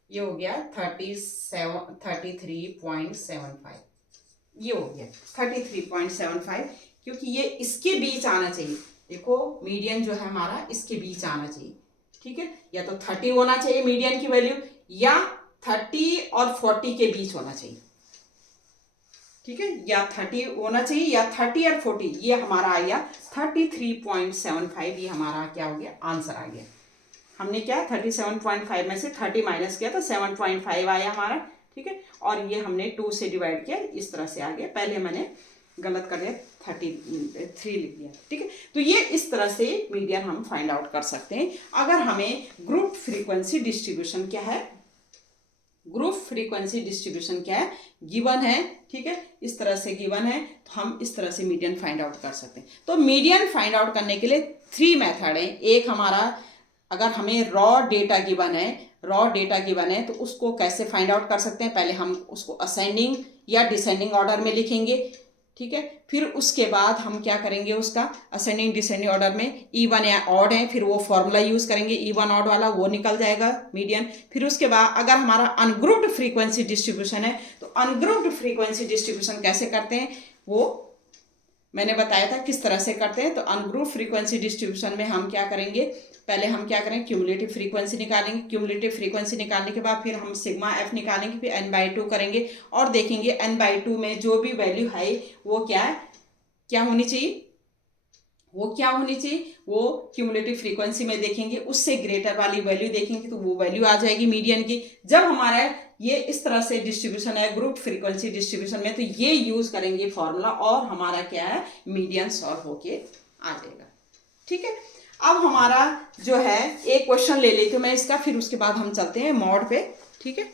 ये हो गया 33.75, ये हो गया 33.75, क्योंकि ये इसके बीच आना चाहिए, देखो मीडियन जो है हमारा इसके बीच आना चाहिए, ठीक है, या तो 30 होना चाहिए मीडियन की वैल्यू, या 30 और 40 के बीच होना चाहिए, ठीक है, या 30 होना चाहिए या 30 और 40, ये हमारा आ गया 33.75, ये हमारा क्या हो गया, आंसर आ गया। हमने क्या 37.5 में से 30 माइनस किया तो 7.5 आया हमारा, ठीक है, और ये हमने 2 से डिवाइड किया, इस तरह से आ गया। पहले मैंने गलत कर दिया, 33 लिख दिया, ठीक है। तो ये इस तरह से मीडियन हम फाइंड आउट कर सकते हैं। अगर हमें ग्रुप फ्रीक्वेंसी डिस्ट्रीब्यूशन क्या है, ग्रुप फ्रीक्वेंसी डिस्ट्रीब्यूशन क्या है, गिवन है, ठीक है, इस तरह से गिवन है, तो हम इस तरह से मीडियन फाइंड आउट कर सकते हैं। तो मीडियन फाइंड आउट करने के लिए 3 मेथड है। एक हमारा, अगर हमें रॉ डेटा गिवन है तो उसको कैसे फाइंड आउट कर सकते हैं, पहले हम उसको असेंडिंग या डिसेंडिंग ऑर्डर में लिखेंगे, ठीक है। फिर उसके बाद हम क्या करेंगे, उसका असेंडिंग डिसेंडिंग ऑर्डर में इवन या ऑड है, फिर वो फॉर्मूला यूज करेंगे इवन ऑड वाला, वो निकल जाएगा मीडियन। फिर उसके बाद अगर हमारा अनग्रुप्ड फ्रीक्वेंसी डिस्ट्रीब्यूशन है तो अनग्रुप्ड फ्रीक्वेंसी डिस्ट्रीब्यूशन कैसे करते हैं वो मैंने बताया था किस तरह से करते हैं। तो अनग्रुप्ड फ्रीक्वेंसी डिस्ट्रीब्यूशन में हम क्या करेंगे, पहले हम क्या करेंगे, क्यूमुलेटिव फ्रीक्वेंसी निकालेंगे। क्यूमुलेटिव फ्रीक्वेंसी निकालने के बाद फिर हम सिग्मा एफ निकालेंगे, फिर n/2 करेंगे और देखेंगे n/2 में जो भी वैल्यू है वो क्या होनी चाहिए, वो क्यूमुलेटिव फ्रीक्वेंसी में देखेंगे, उससे ग्रेटर वाली वैल्यू देखेंगे तो वो वैल्यू आ जाएगी मीडियन की। जब हमारा ये इस तरह से डिस्ट्रीब्यूशन है ग्रुप फ्रीक्वेंसी डिस्ट्रीब्यूशन में, तो ये यूज करेंगे फॉर्मूला और हमारा क्या है, मीडियन सॉल्व होके आ जाएगा, ठीक है। अब हमारा जो है एक क्वेश्चन ले लेती हूँ मैं इसका, फिर उसके बाद हम चलते हैं मॉड पे, ठीक है।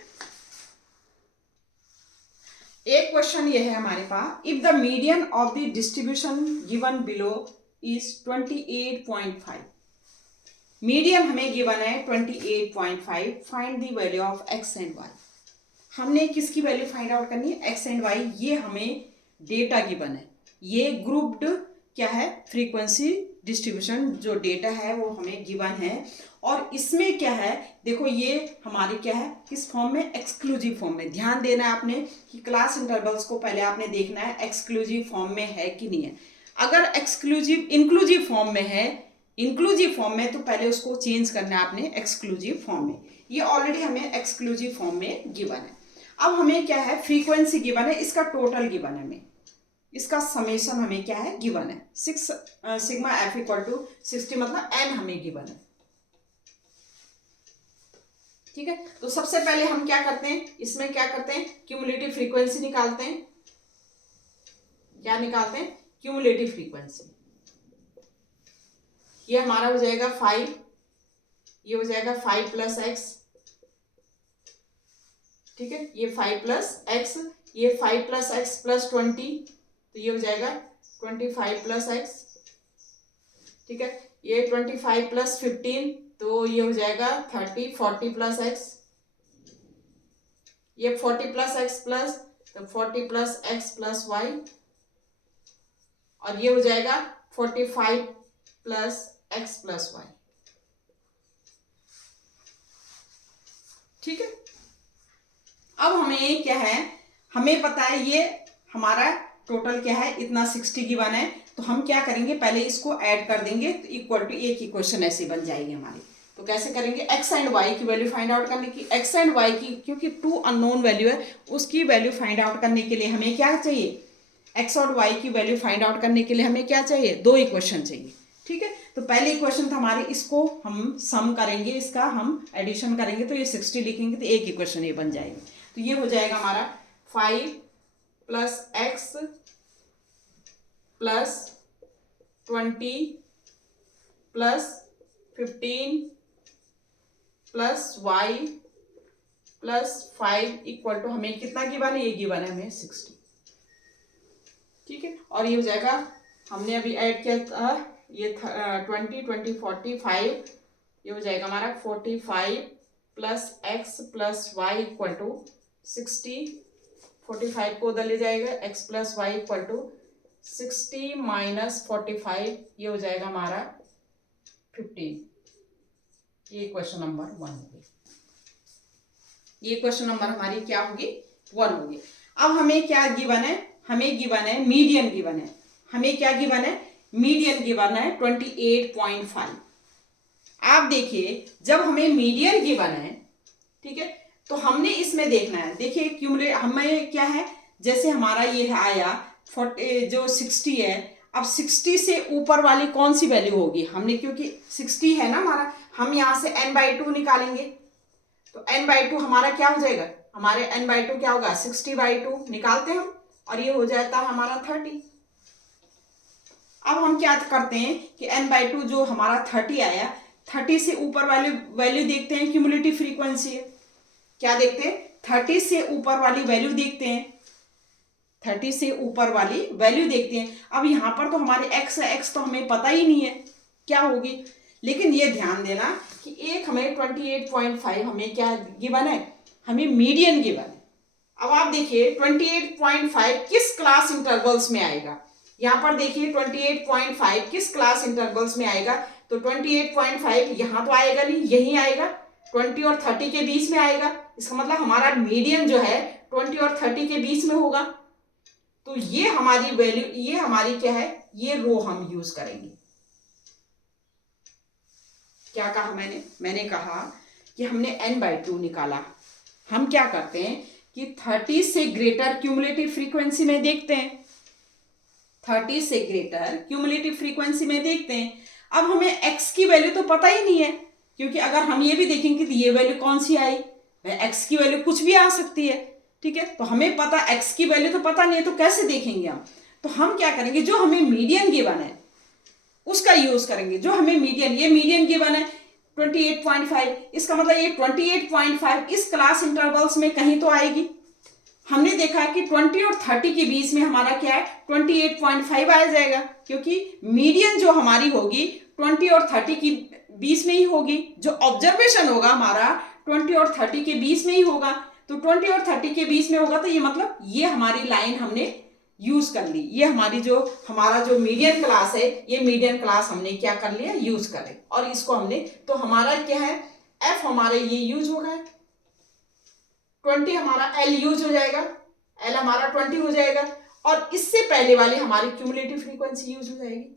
एक क्वेश्चन ये है हमारे पास, if the median of the distribution given below is 28.5, median हमें गिवन है 28.5, find the value of X and Y. हमने किसकी वैल्यू फाइंड आउट करनी है, एक्स एंड वाई। ये हमें डेटा गिवन है, ये ग्रुप्ड क्या है, फ्रीक्वेंसी डिस्ट्रीब्यूशन जो डेटा है वो हमें गिवन है। और इसमें क्या है, देखो ये हमारी क्या है, किस फॉर्म में, एक्सक्लूसिव फॉर्म में। ध्यान देना है आपने कि क्लास इंटरवल्स को पहले आपने देखना है एक्सक्लूसिव फॉर्म में है कि नहीं है। अगर इंक्लूसिव फॉर्म में है, इंक्लूसिव फॉर्म में, तो पहले उसको चेंज करना है आपने एक्सक्लूसिव फॉर्म में। ये ऑलरेडी हमें एक्सक्लूसिव फॉर्म में गिवन है। अब हमें क्या है, फ्रीक्वेंसी गिवन है, इसका टोटल गिवन है हमें, इसका समेशन हमें क्या है, गिवन है 6 सिग्मा एफ इक्वल टू 60, मतलब n हमें गिवन है, ठीक है। तो सबसे पहले हम क्या करते हैं, इसमें क्या करते हैं, क्यूमुलेटिव फ्रीक्वेंसी निकालते हैं। क्या निकालते हैं, क्यूमुलेटिव फ्रीक्वेंसी। ये हमारा हो जाएगा 5, ये हो जाएगा 5 प्लस एक्स, ठीक है, ये 5 प्लस एक्स, ये 5 प्लस एक्स प्लस 20, तो ये हो जाएगा 25 प्लस एक्स, ठीक है। ये 25 प्लस 15, तो ये हो जाएगा 30, 40 प्लस एक्स, ये 40 प्लस एक्स प्लस, तो 40 प्लस एक्स प्लस वाई, और ये हो जाएगा 45 प्लस एक्स प्लस वाई, ठीक है। अब हमें क्या है, हमें पता है ये हमारा टोटल क्या है, इतना 60 गिवन है। तो हम क्या करेंगे, पहले इसको ऐड कर देंगे तो इक्वल टू एक इक्वेशन ऐसी बन जाएगी हमारी। तो कैसे करेंगे, एक्स एंड वाई की वैल्यू फाइंड आउट करने की, एक्स एंड वाई की, क्योंकि 2 अननोन वैल्यू है, उसकी वैल्यू फाइंड आउट करने के लिए हमें क्या चाहिए, एक्स और वाई की वैल्यू फाइंड आउट करने के लिए हमें क्या चाहिए, 2 इक्वेशन चाहिए, ठीक है। तो पहले इक्वेशन था हमारे, इसको हम सम करेंगे, इसका हम एडिशन करेंगे, तो ये 60 लिखेंगे तो एक इक्वेशन ये बन जाएगी। तो ये हो जाएगा हमारा 5 plus X plus 20 plus 15 plus Y plus 5 equal to हमें कितना गिवन है, ये गिवन है हमें 60, ठीक है। और ये हो जाएगा, हमने अभी ऐड किया था ये 20 45, ये हो जाएगा हमारा 45 plus X plus Y equal to 60, 45 को उधर ले जाएगा, X plus Y equal to 60 minus 45, ये हो जाएगा हमारा 15। ये क्वेश्चन नंबर 1 होगी, ये क्वेश्चन नंबर हमारी क्या होगी, 1 होगी। अब हमें क्या गिवन है, हमें गिवन है मीडियन गिवन है, हमें क्या गिवन है, मीडियन गिवन है 28.5। आप देखिए जब हमें मीडियन गिवन है, ठीक है, तो हमने इसमें देखना है, देखिए क्यूमुलेट हमें क्या है, जैसे हमारा ये आया 40 जो 60 है, अब 60 से ऊपर वाली कौन सी वैल्यू होगी, हमने क्योंकि 60 है ना हमारा, हम यहाँ से n/2 निकालेंगे, तो n/2 हमारा क्या हो जाएगा, हमारे n/2 क्या होगा, 60/2 निकालते हैं हम, और ये हो जाता है हमारा 30, अब हम क्या करते हैं कि n/2 जो हमारा 30 आया, 30 से ऊपर वाले वैल्यू देखते हैं, क्यूमुलेटिव फ्रीक्वेंसी है। क्या देखते हैं? 30 से ऊपर वाली वैल्यू देखते हैं, 30 से ऊपर वाली वैल्यू देखते हैं। अब यहाँ पर तो हमारे x है, x तो हमें पता ही नहीं है क्या होगी, लेकिन ये ध्यान देना कि एक हमें 28.5 हमें क्या गिवन है, हमें मीडियन गिवन है। अब आप देखिए 28.5 किस क्लास इंटरवल्स में आएगा, यहाँ पर देखिए 28.5 किस क्लास इंटरवल्स में आएगा, तो 28.5 यहाँ तो आएगा नहीं, यही आएगा, 20 और 30 के बीच में आएगा। इसका मतलब हमारा मीडियन जो है 20 और 30 के बीच में होगा। तो ये हमारी वैल्यू, ये हमारी क्या है, ये रो हम यूज करेंगे। क्या कहा मैंने कहा कि हमने n/2 निकाला। हम क्या करते हैं कि 30 से ग्रेटर क्यूमुलेटिव फ्रीक्वेंसी में देखते हैं, 30 से ग्रेटर क्यूमुलेटिव फ्रीक्वेंसी में देखते हैं। अब हमें x की वैल्यू तो पता ही नहीं है, क्योंकि अगर हम ये भी देखेंगे कि ये वैल्यू कौन सी आई, x की वैल्यू कुछ भी आ सकती है, ठीक है। तो हमें पता x की वैल्यू तो पता नहीं है, तो कैसे देखेंगे हम? तो हम क्या करेंगे, जो हमें मीडियन गिवन है उसका यूज करेंगे। जो हमें मीडियन, ये मीडियन गिवन है 28.5, इसका मतलब ये 28.5 इस क्लास इंटरवल्स में कहीं तो आएगी। हमने देखा कि 20 और 30 के बीच में हमारा क्या है, 28.5 आ जाएगा, क्योंकि मीडियन जो हमारी होगी 20 और 30 के बीच में ही होगी। जो ऑब्जर्वेशन होगा हमारा 20 और 30 के बीच में ही होगा, तो 20 और 30 के बीच में होगा, तो ये मतलब ये हमारी लाइन हमने यूज कर ली। ये हमारी जो हमारा जो मीडियन क्लास है, ये मीडियन क्लास हमने क्या कर लिया, यूज करे। और इसको हमने, तो हमारा क्या है, एफ हमारे ये यूज हो गया, 20 हमारा एल यूज हो जाएगा, एल हमारा 20 हो जाएगा, और इससे पहले वाली हमारी क्यूमुलेटिव फ्रीक्वेंसी यूज हो जाएगी।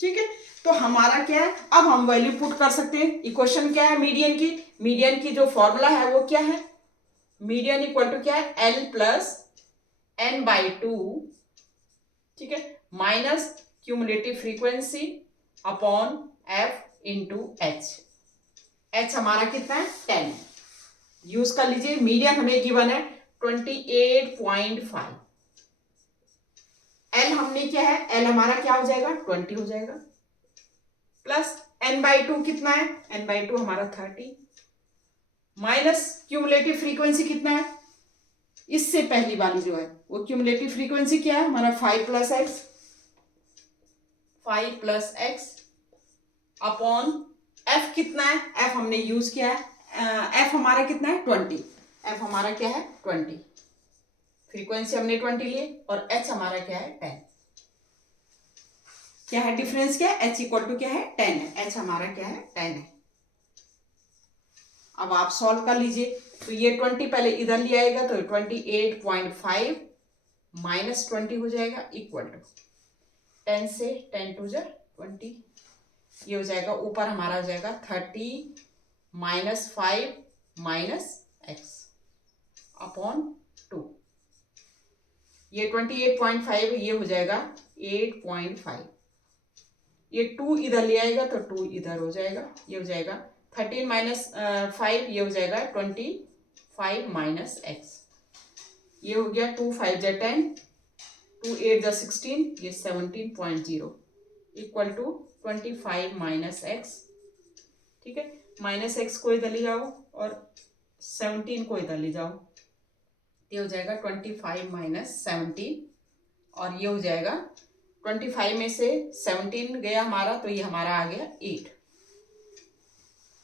ठीक है, तो हमारा क्या है, अब हम वैल्यू पुट कर सकते हैं। इक्वेशन क्या है मीडियन की, मीडियन की जो फॉर्मूला है वो क्या है, मीडियन इक्वल टू क्या है, एल प्लस n/2, ठीक है, minus cumulative frequency upon F into H. H हमारा कितना है, 10 है। यूज कर लीजिए, मीडियन हमें गिवन है 28.5। एल हमने क्या है, एल हमारा क्या हो जाएगा, 20 हो जाएगा, प्लस n/2 कितना है, n/2 हमारा 30, माइनस क्यूमुलेटिव फ्रीक्वेंसी कितना है, इससे पहली वाली जो है वो क्यूमुलेटिव फ्रीक्वेंसी क्या है हमारा, 5 प्लस एक्स अपॉन एफ कितना है, एफ हमने यूज किया है, एफ हमारा कितना है 20, एफ हमारा क्या है 20, फ्रीक्वेंसी हमने 20 लिए, और एच हमारा क्या है 10। क्या है डिफरेंस, क्या है, एच इक्वल टू क्या है 10 है, एच हमारा क्या है 10 है। अब आप सॉल्व कर लीजिए, तो ये 20 पहले इधर ले आएगा, तो 28.5 माइनस 20 हो जाएगा, इक्वल टू 10 से 10 टू 20, ये हो जाएगा, ऊपर हमारा हो जाएगा 30 माइनस 5 माइनस एक्स अपॉन 2, ये 28.5 ये हो जाएगा 8.5, ये 2 इधर ले आएगा तो 2 इधर हो जाएगा, ये हो जाएगा 13 माइनस 5, ये हो जाएगा 25 माइनस एक्स, ये हो गया 2 5 जा 10, 2 8 जा 16, ये 17.0 इक्वल टू 25 माइनस एक्स। ठीक है, माइनस एक्स को इधर ले जाओ और 17 को इधर ले जाओ, ये हो जाएगा 25 माइनस 17, और ये हो जाएगा 25 में से 17 गया हमारा, तो ये हमारा आ गया 8।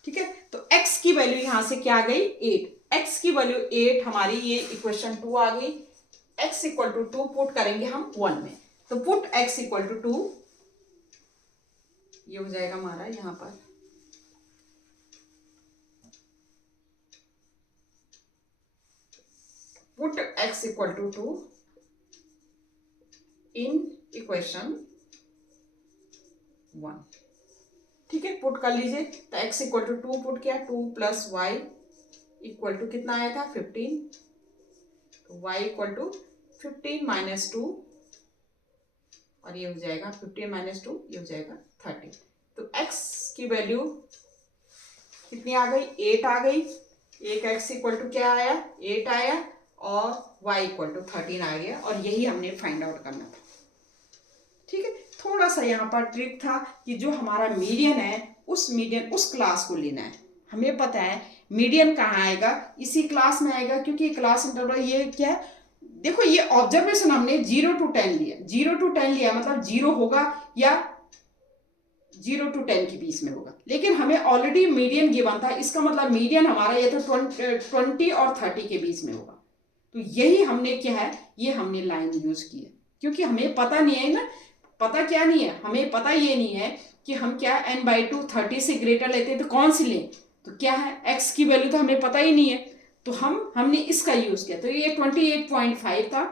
ठीक है, तो x की वैल्यू यहां से क्या आ गई 8, x की वैल्यू 8 हमारी, ये इक्वेशन 2 आ गई। x इक्वल टू 2 पुट करेंगे हम 1 में, तो पुट x इक्वल टू 2, ये हो जाएगा हमारा यहां पर put x equal to 2 in equation 1। ठीक है, पुट कर लीजिए, तो x इक्वल टू 2 पुट किया, 2 प्लस वाई इक्वल टू कितना आया था 15, तो y इक्वल टू 15 माइनस 2, और ये हो जाएगा 15 माइनस 2, ये हो जाएगा 30। तो x की वैल्यू कितनी आ गई 8 आ गई, एक x इक्वल टू क्या आया 8 आया, और y इक्वल टू 13 आ गया, और यही हमने फाइंड आउट करना था। ठीक है, थोड़ा सा यहाँ पर ट्रिक था कि जो हमारा मीडियन है उस क्लास को लेना है। हमें पता है मीडियन कहाँ आएगा, इसी क्लास में आएगा, क्योंकि क्लास इंटरवल ये क्या है, देखो ये ऑब्जर्वेशन हमने 0 to 10 लिया, 0 to 10 लिया मतलब 0 होगा या 0 to 10 के बीच में होगा, लेकिन हमें ऑलरेडी मीडियन गिवन था, इसका मतलब मीडियन हमारा ये तो 20 और 30 के बीच में होगा। तो यही हमने क्या है, ये हमने लाइन यूज की है, क्योंकि हमें पता नहीं है ना, पता क्या नहीं है, हमें पता ये नहीं है कि हम क्या n/2 30 से ग्रेटर लेते हैं तो कौन सी लें, तो क्या है x की वैल्यू तो हमें पता ही नहीं है, तो हमने इसका यूज किया। तो ये 28.5 था,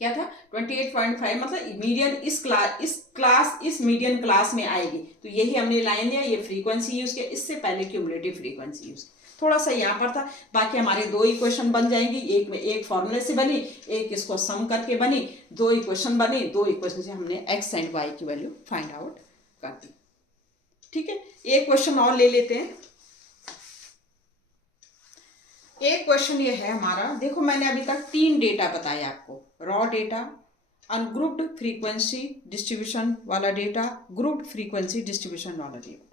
क्या था 28.5, मतलब मीडियन इस मीडियन क्लास में आएगी, तो यही हमने लाइन लिया, ये फ्रीक्वेंसी यूज किया, इससे पहले क्यूमुलेटिव फ्रीक्वेंसी यूज, थोड़ा सा यहाँ पर था। बाकी हमारे 2 इक्वेशन बन जाएंगी, एक में एक फॉर्मूले से बनी, एक इसको सम करके बनी, 2 इक्वेशन बनी, 2 इक्वेशन से हमने x एंड y की वैल्यू फाइंड आउट कर दी। ठीक है, एक क्वेश्चन और ले लेते हैं। एक क्वेश्चन ये है हमारा, देखो मैंने अभी तक 3 डेटा बताया आपको, raw data, ungrouped frequency distribution वाला डेटा, ग्रुप्ड फ्रीक्वेंसी डिस्ट्रीब्यूशन वाला डेटा।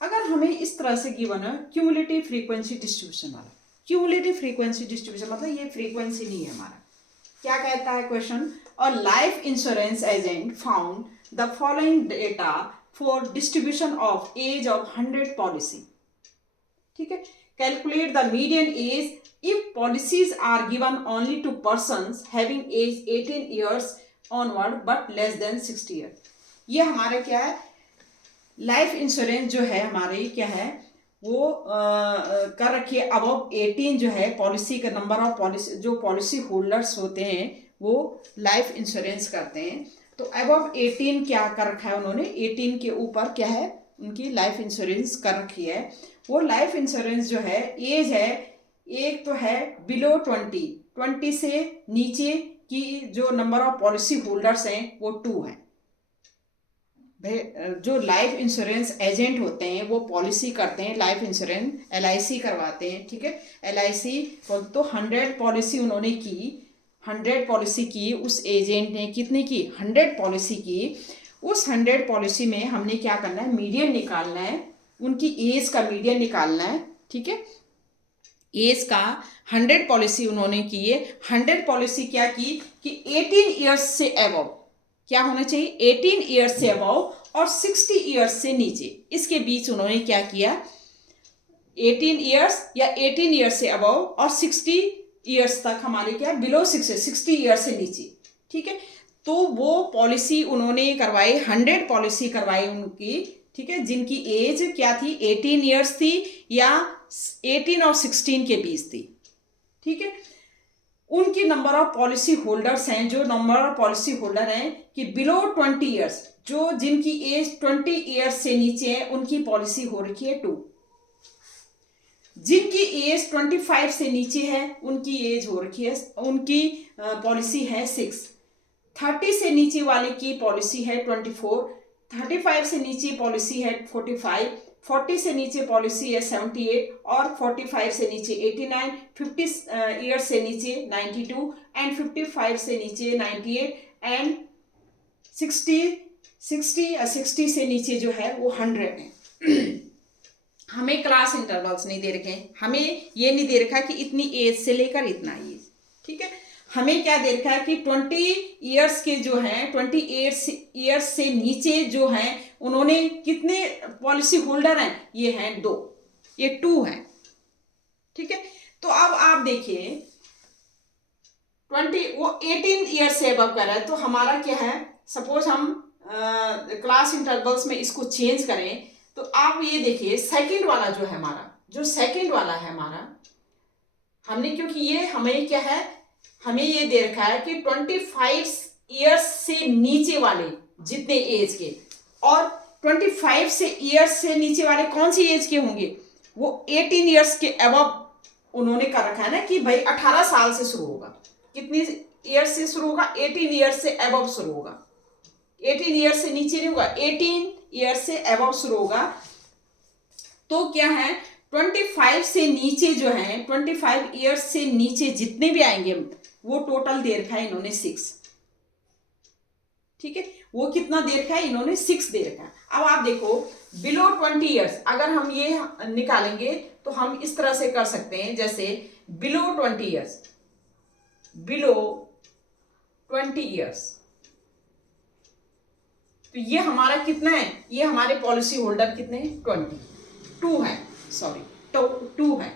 अगर हमें इस तरह से गिवन है क्यूमुलेटिव फ्रीक्वेंसी डिस्ट्रीब्यूशन वाला, क्यूमुलेटिव फ्रीक्वेंसी डिस्ट्रीब्यूशन मतलब ये फ्रीक्वेंसी नहीं है हमारा, क्या कहता है question, a life insurance agent found the following data for distribution of age of 100 policy. ठीक है, calculate the median age if policies are given only to persons having age 18 years onward but less than 60 years। ये हमारे क्या है, life insurance जो है हमारे क्या है वो कर रखिए अबव 18 जो है पॉलिसी का नंबर ऑफ पॉलिसी, जो पॉलिसी होल्डर्स होते हैं वो लाइफ इंश्योरेंस करते हैं, तो अबव 18 क्या कर रखा है उन्होंने, 18 के ऊपर क्या है उनकी लाइफ इंश्योरेंस कर रखी है। वो लाइफ इंश्योरेंस जो है एज है, एक तो है बिलो 20 से नीचे की जो नंबर ऑफ पॉलिसी होल्डर्स हैं वो 2 हैं। जो लाइफ इंश्योरेंस एजेंट होते हैं वो पॉलिसी करते हैं, लाइफ इंश्योरेंस LIC करवाते हैं। ठीक है, LIC तो 100 पॉलिसी उन्होंने की, 100 पॉलिसी की, उस एजेंट ने कितने की 100 पॉलिसी की। उस 100 पॉलिसी में हमने क्या करना है, मीडियन निकालना है, उनकी एज का मीडियन निकालना है। ठीक है, एज का 100 पॉलिसी उन्होंने की है, 100 पॉलिसी क्या की कि 18 ईयर्स से अबव क्या होना चाहिए, 18 ईयर्स से अबव और 60 ईयर्स से नीचे, इसके बीच उन्होंने क्या किया, 18 ईयर्स या 18 ईयर्स से अबव और 60 ईयर्स तक हमारे क्या बिलो 60 ईयर्स से नीचे। ठीक है, तो वो पॉलिसी उन्होंने करवाई, 100 पॉलिसी करवाई उनकी। ठीक है, जिनकी एज क्या थी 18 ईयर्स थी या 18 और 16 के बीच थी। ठीक है, उनकी नंबर ऑफ पॉलिसी होल्डर्स हैं, जो नंबर ऑफ पॉलिसी होल्डर हैं कि बिलो 20 ईयर्स, जो जिनकी एज 20 ईयर्स से नीचे है उनकी पॉलिसी हो रखी है 2, जिनकी एज 25 से नीचे है उनकी एज हो रखी है, उनकी पॉलिसी है 6, 30 से नीचे वाले की पॉलिसी है 24, 35 से नीचे पॉलिसी है 45, 40 से नीचे पॉलिसी है 78 और 45 से नीचे 89, 50 ईयर्स से नीचे 92 एंड 55 से नीचे 98 एंड 60 से नीचे जो है वो 100 है। हमें क्लास इंटरवल्स नहीं दे रखे हैं, हमें ये नहीं दे रखा कि इतनी एज से लेकर इतना एज। ठीक है, हमें क्या दे रखा है कि 20 ईयर्स के जो हैं 28 ईयर्स से नीचे जो हैं उन्होंने कितने पॉलिसी होल्डर हैं, ये हैं 2, ये 2 हैं। ठीक है, तो अब आप देखिए 18 ईयर्स से अबव कर रहा है, तो हमारा क्या है, सपोज हम क्लास इंटरवल्स में इसको चेंज करें, तो आप ये देखिए सेकंड वाला जो है हमारा, जो सेकंड वाला है हमारा, हमने क्योंकि ये हमें क्या है, हमें ये दे रखा है कि 25 ईयर्स से नीचे वाले जितने एज के, और 25 से ईयर्स से नीचे वाले कौन सी एज के होंगे, वो 18 ईयर्स के अबव उन्होंने कर रखा है ना कि भाई 18 साल से शुरू होगा, कितनी ईयर्स से शुरू होगा, 18 ईयर्स से अबव शुरू होगा, 18 ईयर्स से नीचे नहीं होगा, 18 ईयर्स से अबव शुरू होगा। तो क्या है 25 से नीचे जो है 25 ईयर्स से नीचे जितने भी आएंगे वो टोटल दे रखा है इन्होंने 6। ठीक है, वो कितना दे रखा है, इन्होंने 6 दे रखा है। अब आप देखो बिलो 20 ईयर्स, अगर हम ये निकालेंगे तो हम इस तरह से कर सकते हैं, जैसे बिलो 20 ईयर्स, बिलो 20 ईयर्स, तो ये हमारा कितना है, ये हमारे पॉलिसी होल्डर कितने हैं, 22 है, सॉरी 2 है।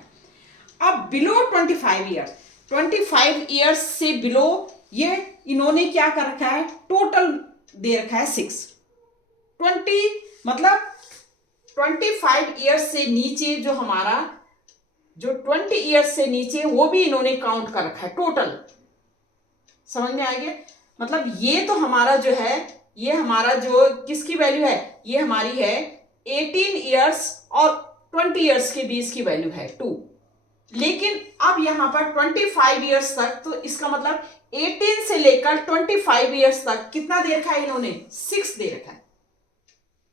अब बिलो 25 ईयर्स, 25 ईयर्स से बिलो, ये इन्होंने क्या कर रखा है, टोटल दे रखा है 6, 20 मतलब 25 ईयर्स से नीचे जो हमारा, जो 20 ईयर्स से नीचे, वो भी इन्होंने काउंट कर रखा है टोटल। समझ में आ गया, मतलब ये तो हमारा जो है, ये हमारा जो किसकी वैल्यू है, ये हमारी है 18 ईयर्स और 20 ईयर्स के बीच की वैल्यू है 2। लेकिन अब यहां पर 25 ईयर्स तक, तो इसका मतलब 18 से लेकर 25 ईयर्स तक कितना दे रखा है इन्होंने, 6 दे रखा है।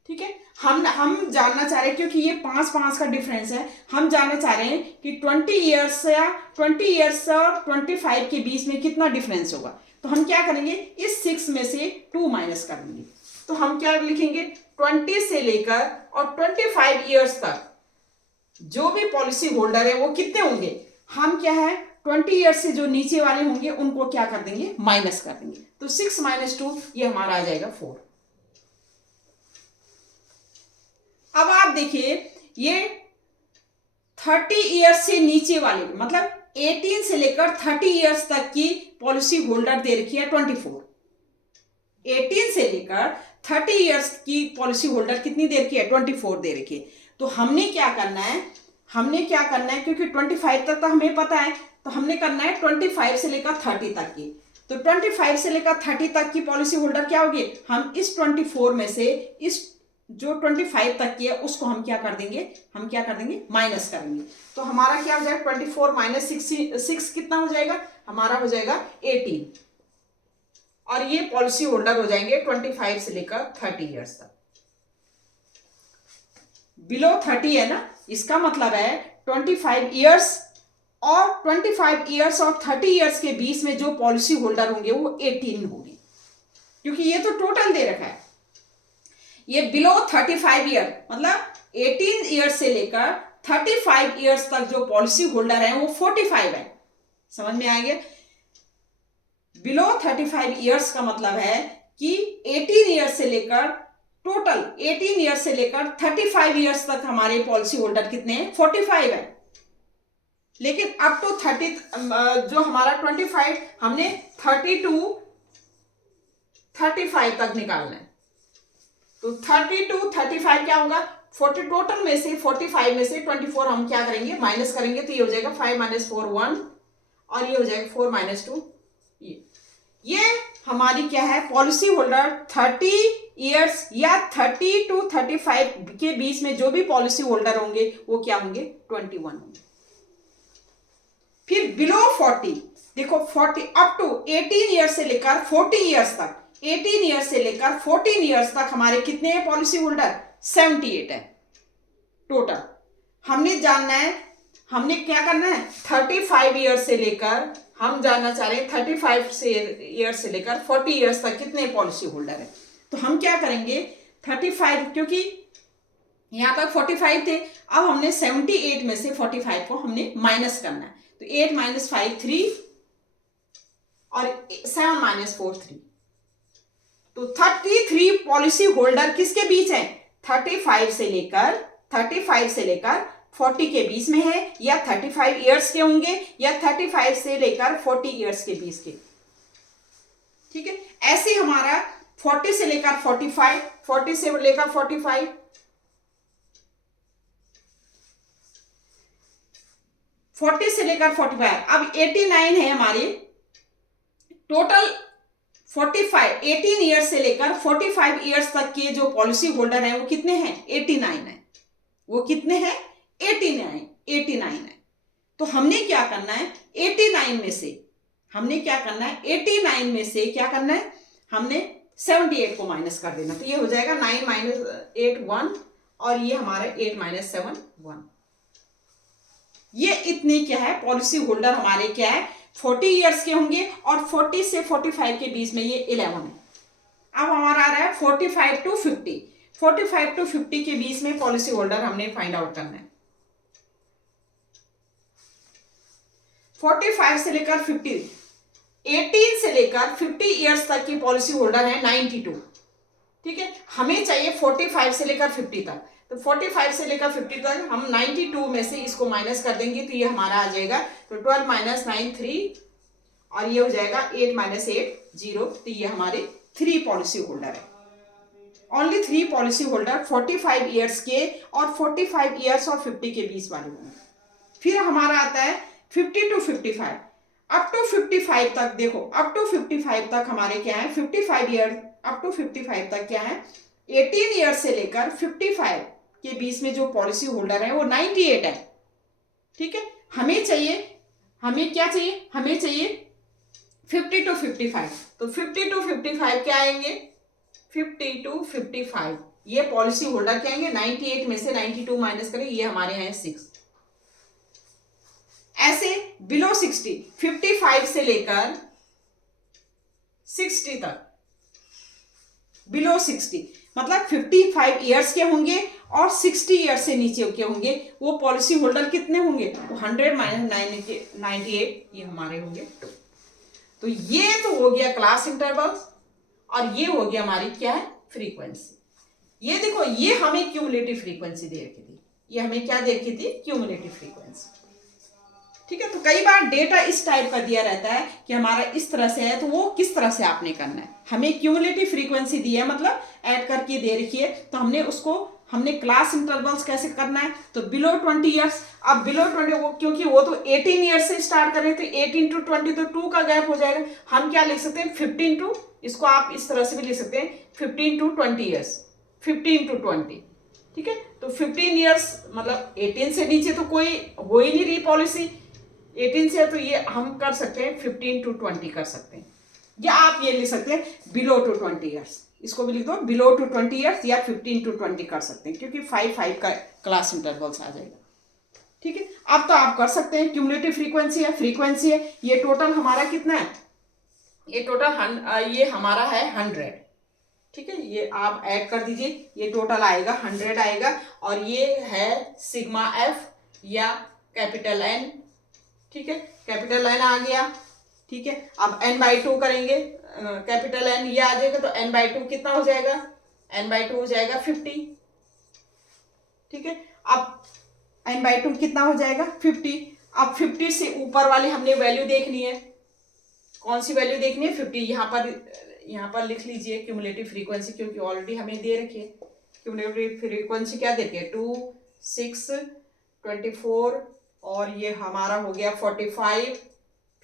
ठीक है, हम जानना चाह रहे हैं, क्योंकि ये 5 का डिफरेंस है, हम जानना चाह रहे हैं कि 20 ईयर्स या 20 ईयर्स और 25 के बीच में कितना डिफरेंस होगा। तो हम क्या करेंगे, इस 6 में से 2 माइनस कर देंगे। तो हम क्या लिखेंगे, 20 से लेकर और 25 ईयर्स तक जो भी पॉलिसी होल्डर है वो कितने होंगे, हम क्या है 20 ईयर्स से जो नीचे वाले होंगे उनको क्या कर देंगे, माइनस कर देंगे। तो 6 - 2 ये हमारा आ जाएगा 4। अब आप देखिए, ये 30 ईयर्स से नीचे वाले, मतलब 18 से लेकर 30 ईयर्स तक की पॉलिसी होल्डर दे रखी है 24। 18 से लेकर 30 ईयर्स की पॉलिसी होल्डर कितनी दे रखी है, 24 दे रखी है। तो हमने क्या करना है, क्योंकि 25 तक तो हमें पता है, तो हमने करना है 25 से लेकर 30 तक की। तो 25 से लेकर 30 तक की पॉलिसी होल्डर क्या होगी, हम इस 24 में से इस जो 25 तक की है उसको हम क्या कर देंगे, माइनस करेंगे। तो हमारा क्या हो जाएगा, 24 माइनस 6 कितना हो जाएगा, हमारा हो जाएगा 18। और ये पॉलिसी होल्डर हो जाएंगे 25 से लेकर 30 ईयर्स तक। बिलो 30 है ना, इसका मतलब है 25 ईयर्स और 25 ईयर्स और 30 ईयर्स के बीच में जो पॉलिसी होल्डर होंगे वो 18 होंगे, क्योंकि ये तो टोटल दे रखा है। ये बिलो 35 ईयर मतलब 18 ईयर्स से लेकर 35 ईयर्स तक जो पॉलिसी होल्डर है वो 45 है। समझ में आ गया, बिलो 35 ईयर्स का मतलब है कि 18 ईयर्स से लेकर, टोटल 18 ईयर्स से लेकर 35 ईयर्स तक हमारे पॉलिसी होल्डर कितने हैं, 45 है। लेकिन अप टू 30 जो हमारा 25, हमने 30 to 35 तक निकालना है। तो 30 to 35 क्या होगा, 40 टोटल में से 45 में से 24 हम क्या करेंगे, माइनस करेंगे। तो ये हो जाएगा 5 - 4 1, और ये हो जाएगा 4 - 2 ये हमारी क्या है, पॉलिसी होल्डर 30 ईयर्स या 30 to 35 के बीच में जो भी पॉलिसी होल्डर होंगे वो क्या होंगे, 21 होंगे। फिर बिलो 40, देखो 40 अप टू 18 ईयर्स से लेकर 40 ईयर्स तक, 18 ईयर्स से लेकर 14 ईयर्स तक हमारे कितने हैं पॉलिसी होल्डर, 78 है टोटल। हमने जानना है, हमने क्या करना है, 35 ईयर्स से लेकर, हम जानना चाह रहे हैं 35 ईयर्स से लेकर 40 ईयर्स तक कितने पॉलिसी होल्डर है। तो हम क्या करेंगे, 35, क्योंकि यहां तक 45 थे, अब हमने 78 में से 45 को हमने माइनस करना है। तो 8 - 5 3 और 7 - 4 3। तो 33 पॉलिसी होल्डर किसके बीच है, 35 से लेकर 40 के बीच में है, या 35 ईयर्स के होंगे, या 35 से लेकर 40 ईयर्स के बीच के। ठीक है, ऐसे हमारा 40 से लेकर 45, 40 से लेकर 45, 40 से लेकर 45, अब 89 है हमारे टोटल। 45 18 ईयर्स से लेकर 45 ईयर्स तक के जो पॉलिसी होल्डर हैं वो कितने हैं, 89 है। वो कितने हैं, 89 है। तो हमने क्या करना है, 89 में से हमने क्या करना है, 89 में से क्या करना है, हमने 78 को माइनस कर देना। तो ये हो जाएगा 9 - 8 1, और ये हमारा 8 - 7 1। ये इतने क्या है पॉलिसी होल्डर हमारे क्या है, 40 ईयर्स के होंगे, और 40 से 45 के बीच में ये 11 है। अब हमारा आ रहा है 45 to 50। 45 to 50 के बीच में पॉलिसी होल्डर हमने फाइंड आउट करना है। 45 से लेकर 50, 18 से लेकर 50 ईयर्स तक की पॉलिसी होल्डर है 92। ठीक है, हमें चाहिए 45 से लेकर 50 तक। तो 45 से लेकर 50 तक हम 92 में से इसको माइनस कर देंगे तो ये हमारा आ जाएगा, तो 12 माइनस 9 3, और ये हो जाएगा 8 माइनस 8 0। तो ये हमारे 3 पॉलिसी होल्डर है, ओनली 3 पॉलिसी होल्डर 45 ईयर्स के और 45 ईयर्स और 50 के बीच वाले होंगे। फिर हमारा आता है 50 to 55, अप टू 55 तक। देखो अप टू 55 तक हमारे क्या है, 55 ईयर अप टू 55 तक क्या है, 18 ईयर से लेकर 55 के बीच में जो पॉलिसी होल्डर है वो 98 है। ठीक है, हमें क्या चाहिए, हमें चाहिए 50 to 55। तो 50 to 55 क्या आएंगे, 50 to 55 ये पॉलिसी होल्डर क्या आएंगे, 98 में से 92 माइनस करें, ये हमारे हैं 6। ऐसे बिलो 60, 55 से लेकर 60 तक, बिलो 60 मतलब 55 ईयर्स के होंगे और 60 ईयर्स से नीचे के होंगे, वो पॉलिसी होल्डर कितने होंगे, 100 माइनस 98 ये हमारे होंगे। तो ये तो हो गया क्लास इंटरवल्स, और ये हो गया हमारी क्या है, फ्रीक्वेंसी। ये देखो ये हमें क्यूमुलेटिव फ्रीक्वेंसी दे रखी थी, ये हमें क्या दे रखी थी, क्यूमुलेटिव फ्रीक्वेंसी। ठीक है, तो कई बार डेटा इस टाइप का दिया रहता है कि हमारा इस तरह से है, तो वो किस तरह से आपने करना है। हमें क्यूमुलेटिव फ्रीक्वेंसी दी है, मतलब ऐड करके दे रखी है, तो हमने क्लास इंटरवल्स कैसे करना है, तो बिलो 20 ईयर्स। अब बिलो 20 क्योंकि वो तो 18 ईयर्स से स्टार्ट कर रहे थे, 18 to 20 तो 2 का गैप हो जाएगा। हम क्या लिख सकते हैं, 15 टू, इसको आप इस तरह से भी लिख सकते हैं 15 to 20 ईयर्स, 15 to 20। ठीक है, तो 15 ईयर्स मतलब 18 से नीचे तो कोई हो ही नहीं रही पॉलिसी, 18 से, तो ये हम कर सकते हैं 15 to 20 कर सकते हैं, या आप ये लिख सकते हैं बिलो टू 20 ईयर्स, इसको भी लिख दो बिलो टू 20 ईयर्स, या 15 to 20 कर सकते हैं, क्योंकि 5 का क्लास इंटरवल्स आ जाएगा। ठीक है, अब तो आप कर सकते हैं, क्यूमुलेटिव फ्रीक्वेंसी है, ये टोटल हमारा कितना है, ये टोटल ये हमारा है 100। ठीक है, ये आप ऐड कर दीजिए, ये टोटल आएगा 100 आएगा, और ये है सिग्मा एफ या कैपिटल एन। ठीक है, कैपिटल एन आ गया। ठीक है, अब n/2 करेंगे, कैपिटल एन ये आ जाएगा, तो n/2 कितना हो जाएगा, n/2 हो जाएगा 50। ठीक है, अब n/2 कितना हो जाएगा 50। अब 50 से ऊपर वाली हमने वैल्यू देखनी है, कौन सी वैल्यू देखनी है, 50। यहाँ पर लिख लीजिए क्यूमुलेटिव फ्रीक्वेंसी, क्योंकि ऑलरेडी हमें दे रखी है। क्यूमुलेटिव फ्रीक्वेंसी क्या देती है, 2 6 24, और ये हमारा हो गया 45,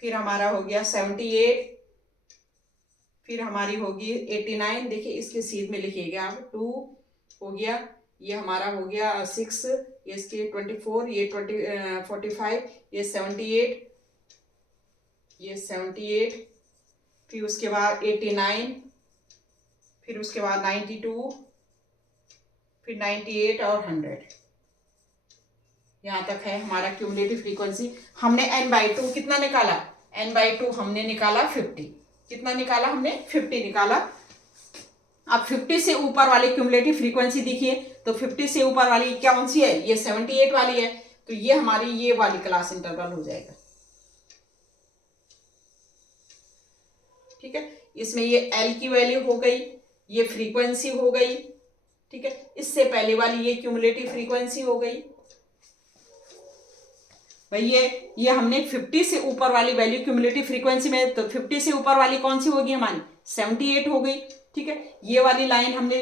फिर हमारा हो गया 78, फिर हमारी होगी 89। देखिए इसके सीध में लिखिएगा आप, 2 हो गया, ये हमारा हो गया 6, ये इसके 24, ये 45, ये 78, ये 78, फिर उसके बाद 89, फिर उसके बाद 92, फिर 98 और 100। यहाँ तक है हमारा क्यूमुलेटिव फ्रीक्वेंसी। हमने n/2 कितना निकाला, n/2 हमने निकाला 50। कितना निकाला हमने, 50 निकाला। अब 50 से ऊपर वाली क्यूमुलेटिव फ्रीक्वेंसी देखिए, तो 50 से ऊपर वाली कौन सी है, ये 78 वाली है, तो ये हमारी ये वाली क्लास इंटरवल हो जाएगा। ठीक है, इसमें ये L की वैल्यू हो गई, ये फ्रीक्वेंसी हो गई। ठीक है, इससे पहले वाली ये क्यूमुलेटिव फ्रीक्वेंसी हो गई। भाई ये हमने 50 से ऊपर वाली वैल्यू क्यूमुलेटिव फ्रीक्वेंसी में, तो 50 से ऊपर वाली कौन सी होगी हमारी, 78 हो गई। ठीक है, ये वाली लाइन हमने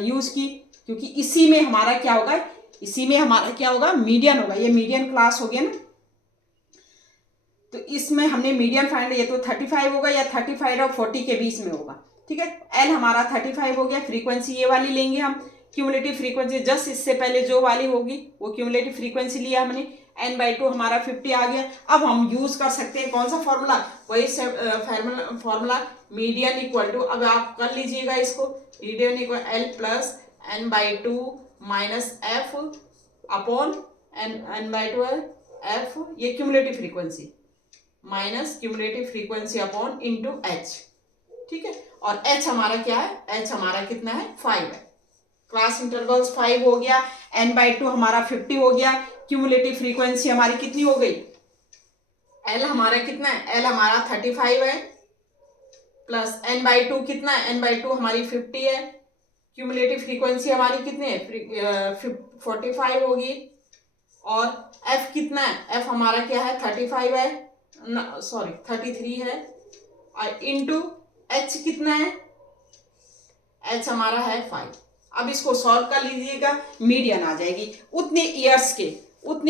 यूज की, क्योंकि इसी में हमारा क्या होगा, मीडियन होगा, ये मीडियन क्लास हो गया ना। तो इसमें हमने मीडियन फाइंड, ये तो 35 होगा, या 35 और 40 के बीच में होगा। ठीक है, एल हमारा 35 हो गया, फ्रीक्वेंसी ये वाली लेंगे हम, क्यूमुलेटिव फ्रीक्वेंसी जस्ट इससे पहले जो वाली होगी वो क्यूमुलेटिव फ्रीक्वेंसी लिया हमने, n/2 हमारा 50 आ गया। अब हम यूज कर सकते हैं कौन सा फॉर्मूला, वही फॉर्मूला मीडियन इक्वल टू, अब आप कर लीजिएगा इसको, median equal L plus n/2 minus F upon n/2 F, ये cumulative frequency, minus cumulative frequency upon into H. ठीक है। और h हमारा क्या है, h हमारा कितना है, 5 है। क्लास इंटरवल्स 5 हो गया, n/2 हमारा 50 हो गया। क्यूमुलेटिव फ्रीक्वेंसी हमारी कितनी हो गई, l हमारा कितना है, l हमारा 35 है, प्लस n/2 कितना है, n/2 हमारी 50 है। क्यूमुलेटिव फ्रीक्वेंसी हमारी कितनी है, 45 होगी। और f कितना है, f हमारा क्या है, 35 है, सॉरी 33 है। और इंटू h कितना है, h हमारा है 5। अब इसको सॉल्व कर लीजिएगा, मीडियन आ जाएगी। उतने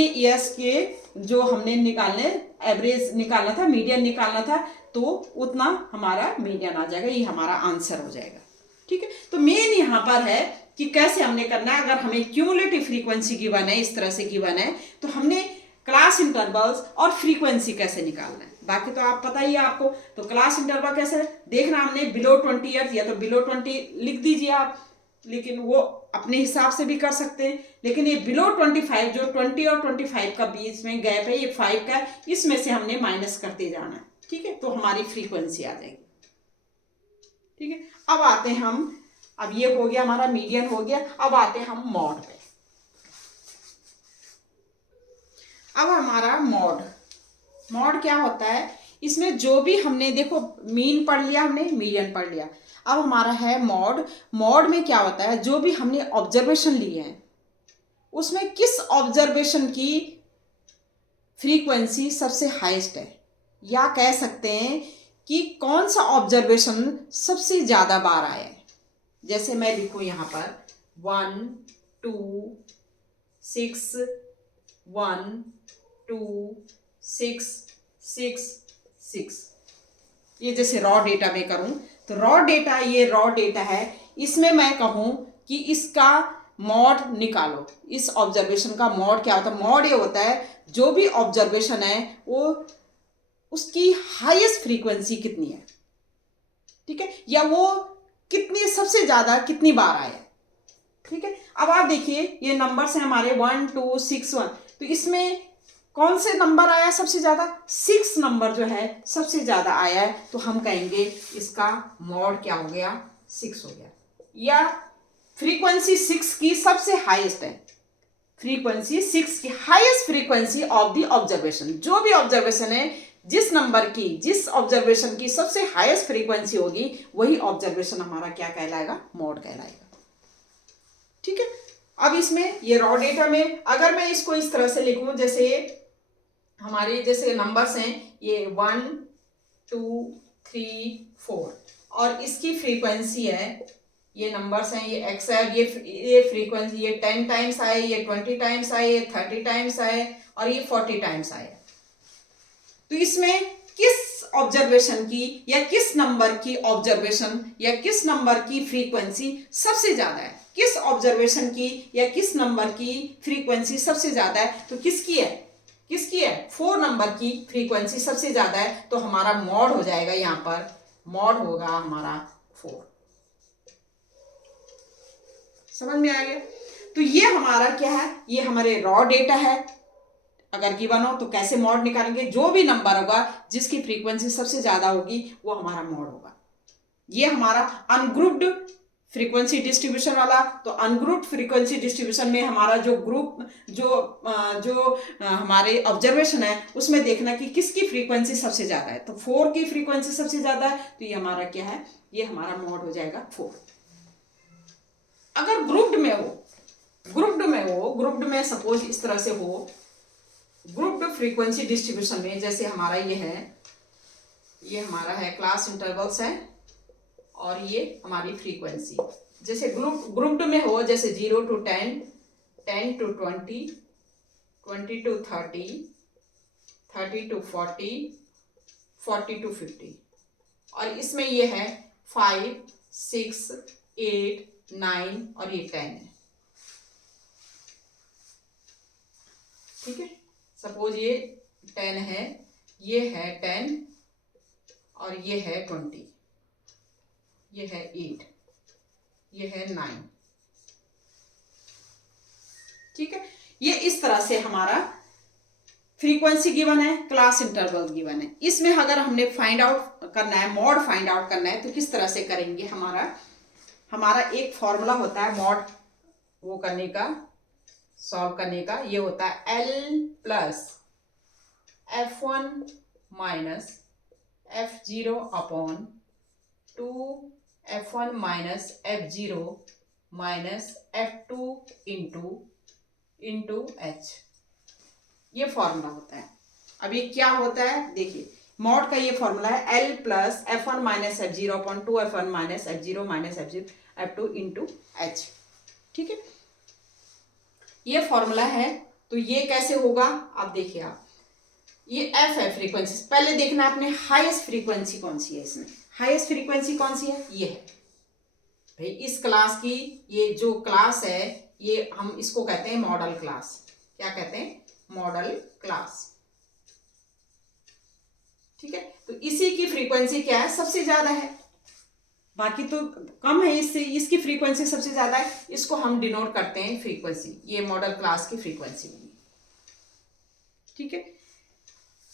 ईयर्स के जो हमने निकालने, एवरेज निकालना था, मीडियन निकालना था, तो उतना हमारा मीडियन आ जाएगा, ये हमारा आंसर हो जाएगा। ठीक है। तो मेन यहाँ पर है कि कैसे हमने करना है। अगर हमें क्यूमुलेटिव फ्रीक्वेंसी गिवन है, इस तरह से गिवन है, तो हमने क्लास इंटरवल्स और फ्रीक्वेंसी कैसे निकालना है, बाकी तो आप पता ही है आपको। तो क्लास इंटरवल कैसे देखना, हमने बिलो 20 ईयर्स या तो बिलो 20 लिख दीजिए आप, लेकिन वो अपने हिसाब से भी कर सकते हैं। लेकिन ये बिलो 25, जो 20 और 25 का बीच में गैप है, ये 5 का, इसमें से हमने माइनस करते जाना है। ठीक है। तो हमारी फ्रीक्वेंसी आ जाएगी। ठीक है। अब आते हैं हम, अब ये हो गया हमारा मीडियन हो गया, अब आते हैं हम मॉड पे। अब हमारा मॉड क्या होता है, इसमें जो भी हमने देखो मीन पढ़ लिया, हमने मीडियन पढ़ लिया। अब हमारा है मॉड में क्या होता है, जो भी हमने ऑब्जर्वेशन लिए हैं उसमें किस ऑब्जर्वेशन की फ्रीक्वेंसी सबसे हाईएस्ट है, या कह सकते हैं कि कौन सा ऑब्जर्वेशन सबसे ज्यादा बार आया है। जैसे मैं लिखूं यहां पर 1 2 6 1 2 6 6 6, ये जैसे रॉ डेटा में करूं, तो रॉ डेटा, ये रॉ डेटा है, इसमें मैं कहूं कि इसका मॉड निकालो। इस ऑब्जर्वेशन का मॉड क्या होता है, मॉड ये होता है जो भी ऑब्जर्वेशन है वो उसकी हाईएस्ट फ्रीक्वेंसी कितनी है। ठीक है। या वो कितनी, सबसे ज्यादा कितनी बार आया। ठीक है। अब आप देखिए ये नंबर्स हैं हमारे 1 2 6 1, तो इसमें कौन से नंबर आया सबसे ज्यादा, 6 नंबर जो है सबसे ज्यादा आया है, तो हम कहेंगे इसका मॉड क्या हो गया, 6 हो गया। या फ्रीक्वेंसी 6 की सबसे हाईएस्ट है, फ्रीक्वेंसी 6 की highest frequency of the observation, जो भी ऑब्जर्वेशन है, जिस नंबर की, जिस ऑब्जर्वेशन की सबसे हाईएस्ट फ्रीक्वेंसी होगी, वही ऑब्जर्वेशन हमारा क्या कहलाएगा, मॉड कहलाएगा। ठीक है। अब इसमें ये रॉ डेटा में अगर मैं इसको इस तरह से लिखूं, जैसे हमारे जैसे नंबर्स हैं ये 1 2 3 4, और इसकी फ्रीक्वेंसी है, ये नंबर्स हैं, ये एक्स है, ये फ्रीक्वेंसी, ये 10 टाइम्स आए, ये 20 टाइम्स आए, ये 30 टाइम्स आए, और ये 40 टाइम्स आए। तो इसमें किस ऑब्जर्वेशन की या किस नंबर की ऑब्जर्वेशन या किस नंबर की फ्रीक्वेंसी सबसे ज्यादा है, किस ऑब्जर्वेशन की या किस नंबर की फ्रीक्वेंसी सबसे ज्यादा है, तो किसकी है, 4 नंबर की फ्रीक्वेंसी सबसे ज्यादा है, तो हमारा मॉड हो जाएगा, यहां पर मॉड होगा हमारा 4। समझ में आ गया। तो ये हमारा क्या है, ये हमारे रॉ डेटा है। अगर गिवन हो तो कैसे मॉड निकालेंगे, जो भी नंबर होगा जिसकी फ्रीक्वेंसी सबसे ज्यादा होगी वो हमारा मॉड होगा। ये हमारा अनग्रुप्ड फ्रीक्वेंसी डिस्ट्रीब्यूशन वाला, तो अनग्रुप्ड फ्रीक्वेंसी डिस्ट्रीब्यूशन में हमारा जो ग्रुप जो हमारे ऑब्जर्वेशन है उसमें देखना कि किसकी फ्रीक्वेंसी सबसे ज्यादा है, तो 4 की फ्रीक्वेंसी सबसे ज्यादा है, तो ये हमारा क्या है, ये हमारा मॉड हो जाएगा 4। अगर ग्रुप्ड में सपोज इस तरह से हो, ग्रुप्ड फ्रीक्वेंसी डिस्ट्रीब्यूशन में, जैसे हमारा ये है, ये हमारा है क्लास इंटरवल्स है, और ये हमारी फ्रीक्वेंसी, जैसे ग्रुप्ड में हो, जैसे 0 to 10, 10 to 20, 20 to 30, 30 to 40, 40 to 50, और इसमें ये है 5 6 8 9 और ये 10 है। ठीक है। सपोज ये 10 है, ये है 10, और ये है 20, ये है 8, ये है 9। ठीक है। ये इस तरह से हमारा फ्रीक्वेंसी गिवन है, क्लास इंटरवल गिवन है। इसमें अगर हमने फाइंड आउट करना है, मॉड फाइंड आउट करना है, तो किस तरह से करेंगे? हमारा एक फॉर्मूला होता है मॉड वो करने का, सॉल्व करने का। ये होता है L plus F1 minus F0 upon 2 F1 minus F0 minus F2 into H। ये फॉर्मूला होता है। अब ये क्या होता है देखिए, मॉड का ये फॉर्मूला है L plus F1 minus F0 upon 2 F1 minus F0 minus F2 into H। ठीक है, ये फॉर्मूला है। तो ये कैसे होगा? अब देखिए आप, ये F है फ्रीक्वेंसी। पहले देखना आपने हाईएस्ट फ्रीक्वेंसी कौन सी है इसमें। हाईएस्ट फ्रीक्वेंसी कौन सी है? ये है भाई इस क्लास की। ये जो क्लास है ये हम इसको कहते हैं मॉडल क्लास। क्या कहते हैं? Model class. ठीक है, तो इसी की फ्रीक्वेंसी क्या है? सबसे ज्यादा है, बाकी तो कम है। इससे इसकी फ्रीक्वेंसी सबसे ज्यादा है। इसको हम डिनोट करते हैं फ्रीक्वेंसी। ये मॉडल क्लास की फ्रीक्वेंसी होगी। ठीक है,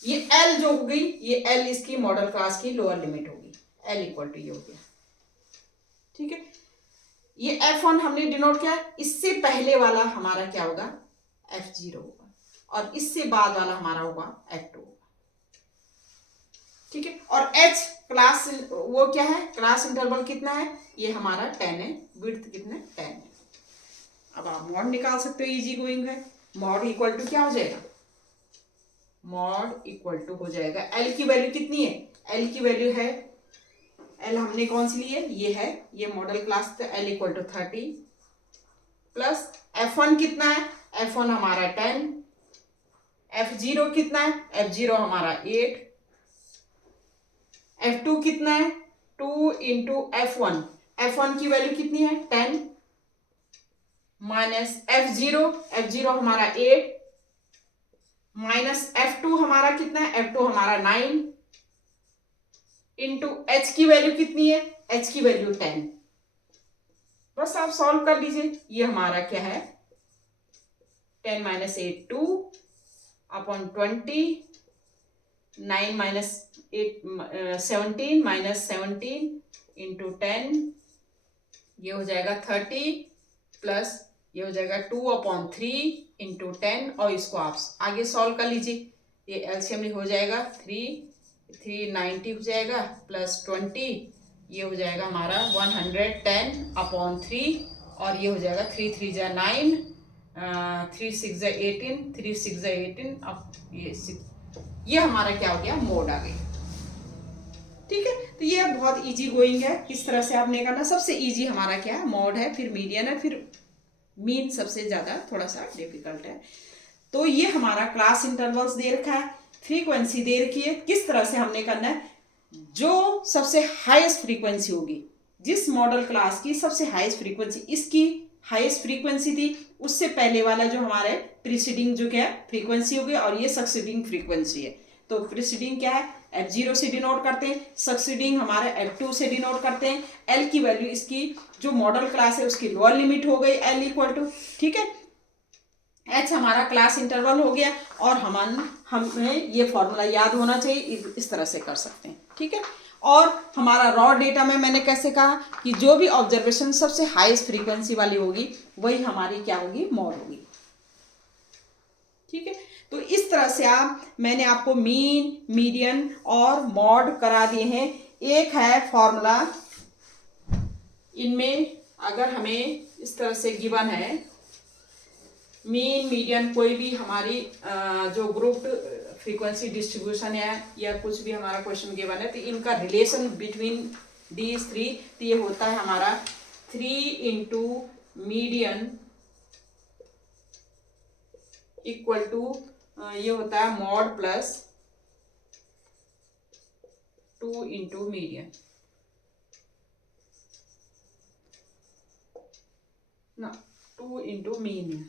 ये L जो हो गई, ये L इसकी मॉडल क्लास की लोअर लिमिट होगी। L इक्वल टू ये हो गया। ठीक है, ये F1 हमने डिनोट किया। इससे पहले वाला हमारा क्या होगा? F0 होगा, और इससे बाद वाला हमारा होगा F2 होगा। ठीक है, और H क्लास वो क्या है? क्लास इंटरवल कितना है? ये हमारा 10 है। विड्थ कितना है? 10 है। अब आप मॉड निकाल सकते हो, इजी गोइंग है। मॉड इक्वल टू क्या हो जाएगा? मॉड इक्वल टू हो जाएगा, L की वैल्यू कितनी है? L की वैल्यू है, L हमने कौन सी ली है? ये है, ये मॉडल क्लास। तो L equal to 30 plus F1 कितना है? F1 हमारा 10। F0 कितना है? F0 हमारा 8। F2 कितना है? 2 इंटू F1। F1 की वैल्यू कितनी है? 10 माइनस F0 हमारा 8 माइनस F2 हमारा कितना है? F2 हमारा 9 इंटू H की वैल्यू कितनी है? H की वैल्यू 10। बस आप सॉल्व कर लीजिए। ये हमारा क्या है? 10 minus 8 2 upon 20, 9 minus 8 17 minus 17 into 10, ये हो जाएगा 30 प्लस ये हो जाएगा 2 अपॉन 3 इंटू 10। और इसको आप आगे सॉल्व कर लीजिए। ये एलसीएम हो जाएगा 390 हो जाएगा प्लस 20, ये हो जाएगा हमारा 110 अपॉन 3, और ये हो जाएगा 3 3 जा 9, 3 6 जा 18, 3 6 जा 18, अब ये 6। ये हमारा क्या हो गया? मोड आ गई। ठीक है, तो ये बहुत इजी गोइंग है। किस तरह से आपने करना, सबसे इजी हमारा क्या है? मोड है, फिर मीडियन है, फिर मीन सबसे ज्यादा थोड़ा सा डिफिकल्ट है। तो ये हमारा क्लास इंटरवल्स दे रखा है, फ्रीक्वेंसी दे रखी है। किस तरह से हमने करना है? जो सबसे हाईएस्ट फ्रीक्वेंसी होगी, जिस मॉडल क्लास की सबसे हाईएस्ट फ्रीक्वेंसी, इसकी हाईएस्ट फ्रीक्वेंसी थी, उससे पहले वाला जो हमारे प्रीसीडिंग जो क्या है फ्रीक्वेंसी होगी, और ये सक्सीडिंग फ्रीक्वेंसी है। तो प्रीसीडिंग क्या है? F0 से डिनोट करते हैं, सक्सीडिंग हमारे F2 से डिनोट करते हैं। L की वैल्यू इसकी जो मॉडल क्लास है उसकी लोअर लिमिट हो गई L इक्वल टू। ठीक है, H हमारा क्लास इंटरवल हो गया, और हमें ये फॉर्मूला याद होना चाहिए। इस तरह से कर सकते हैं। ठीक है, और हमारा रॉ डेटा में मैंने कैसे कहा कि जो भी ऑब्जर्वेशन सबसे हाईएस्ट फ्रीक्वेंसी वाली होगी वही हमारी क्या होगी? मॉड होगी। ठीक है, तो इस तरह से मैंने आपको मीन, मीडियन और मॉड करा दिए हैं। एक है फॉर्मूला, इनमें अगर हमें इस तरह से गिवन है मीन, मीडियन, कोई भी हमारी जो ग्रुप फ्रीक्वेंसी डिस्ट्रीब्यूशन है या कुछ भी हमारा क्वेश्चन गिवन है, तो इनका रिलेशन बिटवीन दीज थ्री, तो ये होता है हमारा 3 इंटू मीडियन इक्वल टू ये होता है मॉड प्लस 2 इंटू मीडियन ना, 2 इंटू मीन।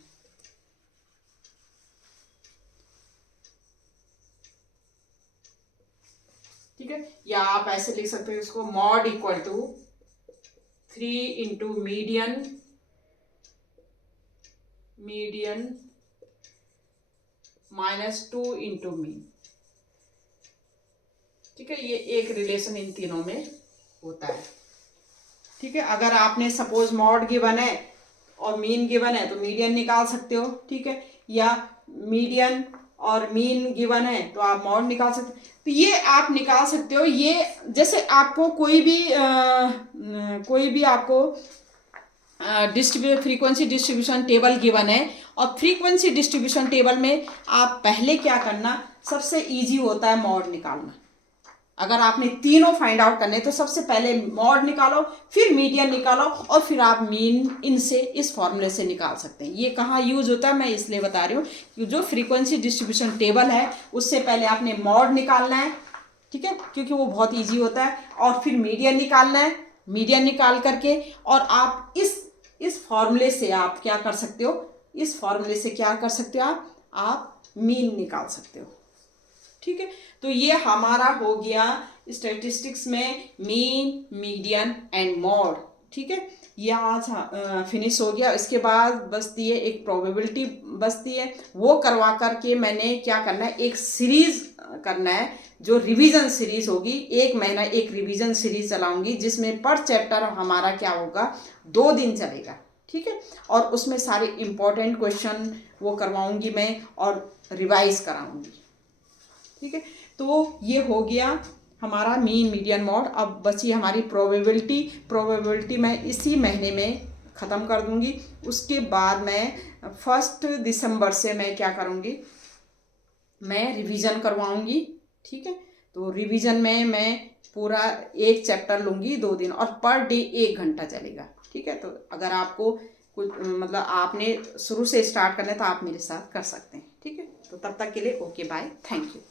ठीक है, या आप ऐसे लिख सकते हो इसको, mode equal to 3 into median -2 into mean. ठीक है, ये एक रिलेशन इन तीनों में होता है। ठीक है, अगर आपने सपोज मॉड गिवन है और मीन गिवन है तो मीडियन निकाल सकते हो। ठीक है, या मीडियन और मीन गिवन है तो आप मॉड निकाल सकते हो। तो ये आप निकाल सकते हो। ये जैसे आपको कोई भी आपको फ्रीक्वेंसी डिस्ट्रीब्यूशन टेबल गिवन है और फ्रीक्वेंसी डिस्ट्रीब्यूशन टेबल में आप पहले क्या करना, सबसे इजी होता है मॉड निकालना। अगर आपने तीनों फाइंड आउट करने तो सबसे पहले मॉड निकालो, फिर मीडियन निकालो और फिर आप मीन इनसे इस फॉर्मूले से निकाल सकते हैं। ये कहाँ यूज होता है मैं इसलिए बता रही हूँ कि जो फ्रीक्वेंसी डिस्ट्रीब्यूशन टेबल है उससे पहले आपने मॉड निकालना है। ठीक है, क्योंकि वो बहुत ईजी होता है। और फिर मीडियन निकालना है। मीडियन निकाल करके और आप इस फॉर्मूले से आप क्या कर सकते हो, इस फॉर्मूले से क्या कर सकते हो, आप मीन निकाल सकते हो। ठीक है, तो ये हमारा हो गया स्टैटिस्टिक्स में मीन, मीडियन एंड मॉड। ठीक है, ये आज फिनिश हो गया। इसके बाद बचती है एक प्रोबेबिलिटी बचती है, वो करवा करके मैंने क्या करना है, एक सीरीज करना है जो रिवीजन सीरीज होगी। एक महीना एक रिवीजन सीरीज चलाऊंगी जिसमें पर चैप्टर हमारा क्या होगा, 2 दिन चलेगा। ठीक है, और उसमें सारे इंपॉर्टेंट क्वेश्चन वो करवाऊंगी मैं और रिवाइज कराऊंगी। ठीक है, तो ये हो गया हमारा मीन, मीडियन, मॉड। अब बची हमारी प्रोबेबिलिटी मैं इसी महीने में ख़त्म कर दूंगी। उसके बाद मैं 1 दिसंबर से मैं क्या करूंगी, मैं रिवीजन करवाऊंगी। ठीक है, तो रिवीजन में मैं पूरा एक चैप्टर लूँगी 2 दिन और पर डे 1 घंटा चलेगा। ठीक है, तो अगर आपको कुछ मतलब आपने शुरू से स्टार्ट करना है तो आप मेरे साथ कर सकते हैं। ठीक है, तो तब तक के लिए ओके बाय, थैंक यू।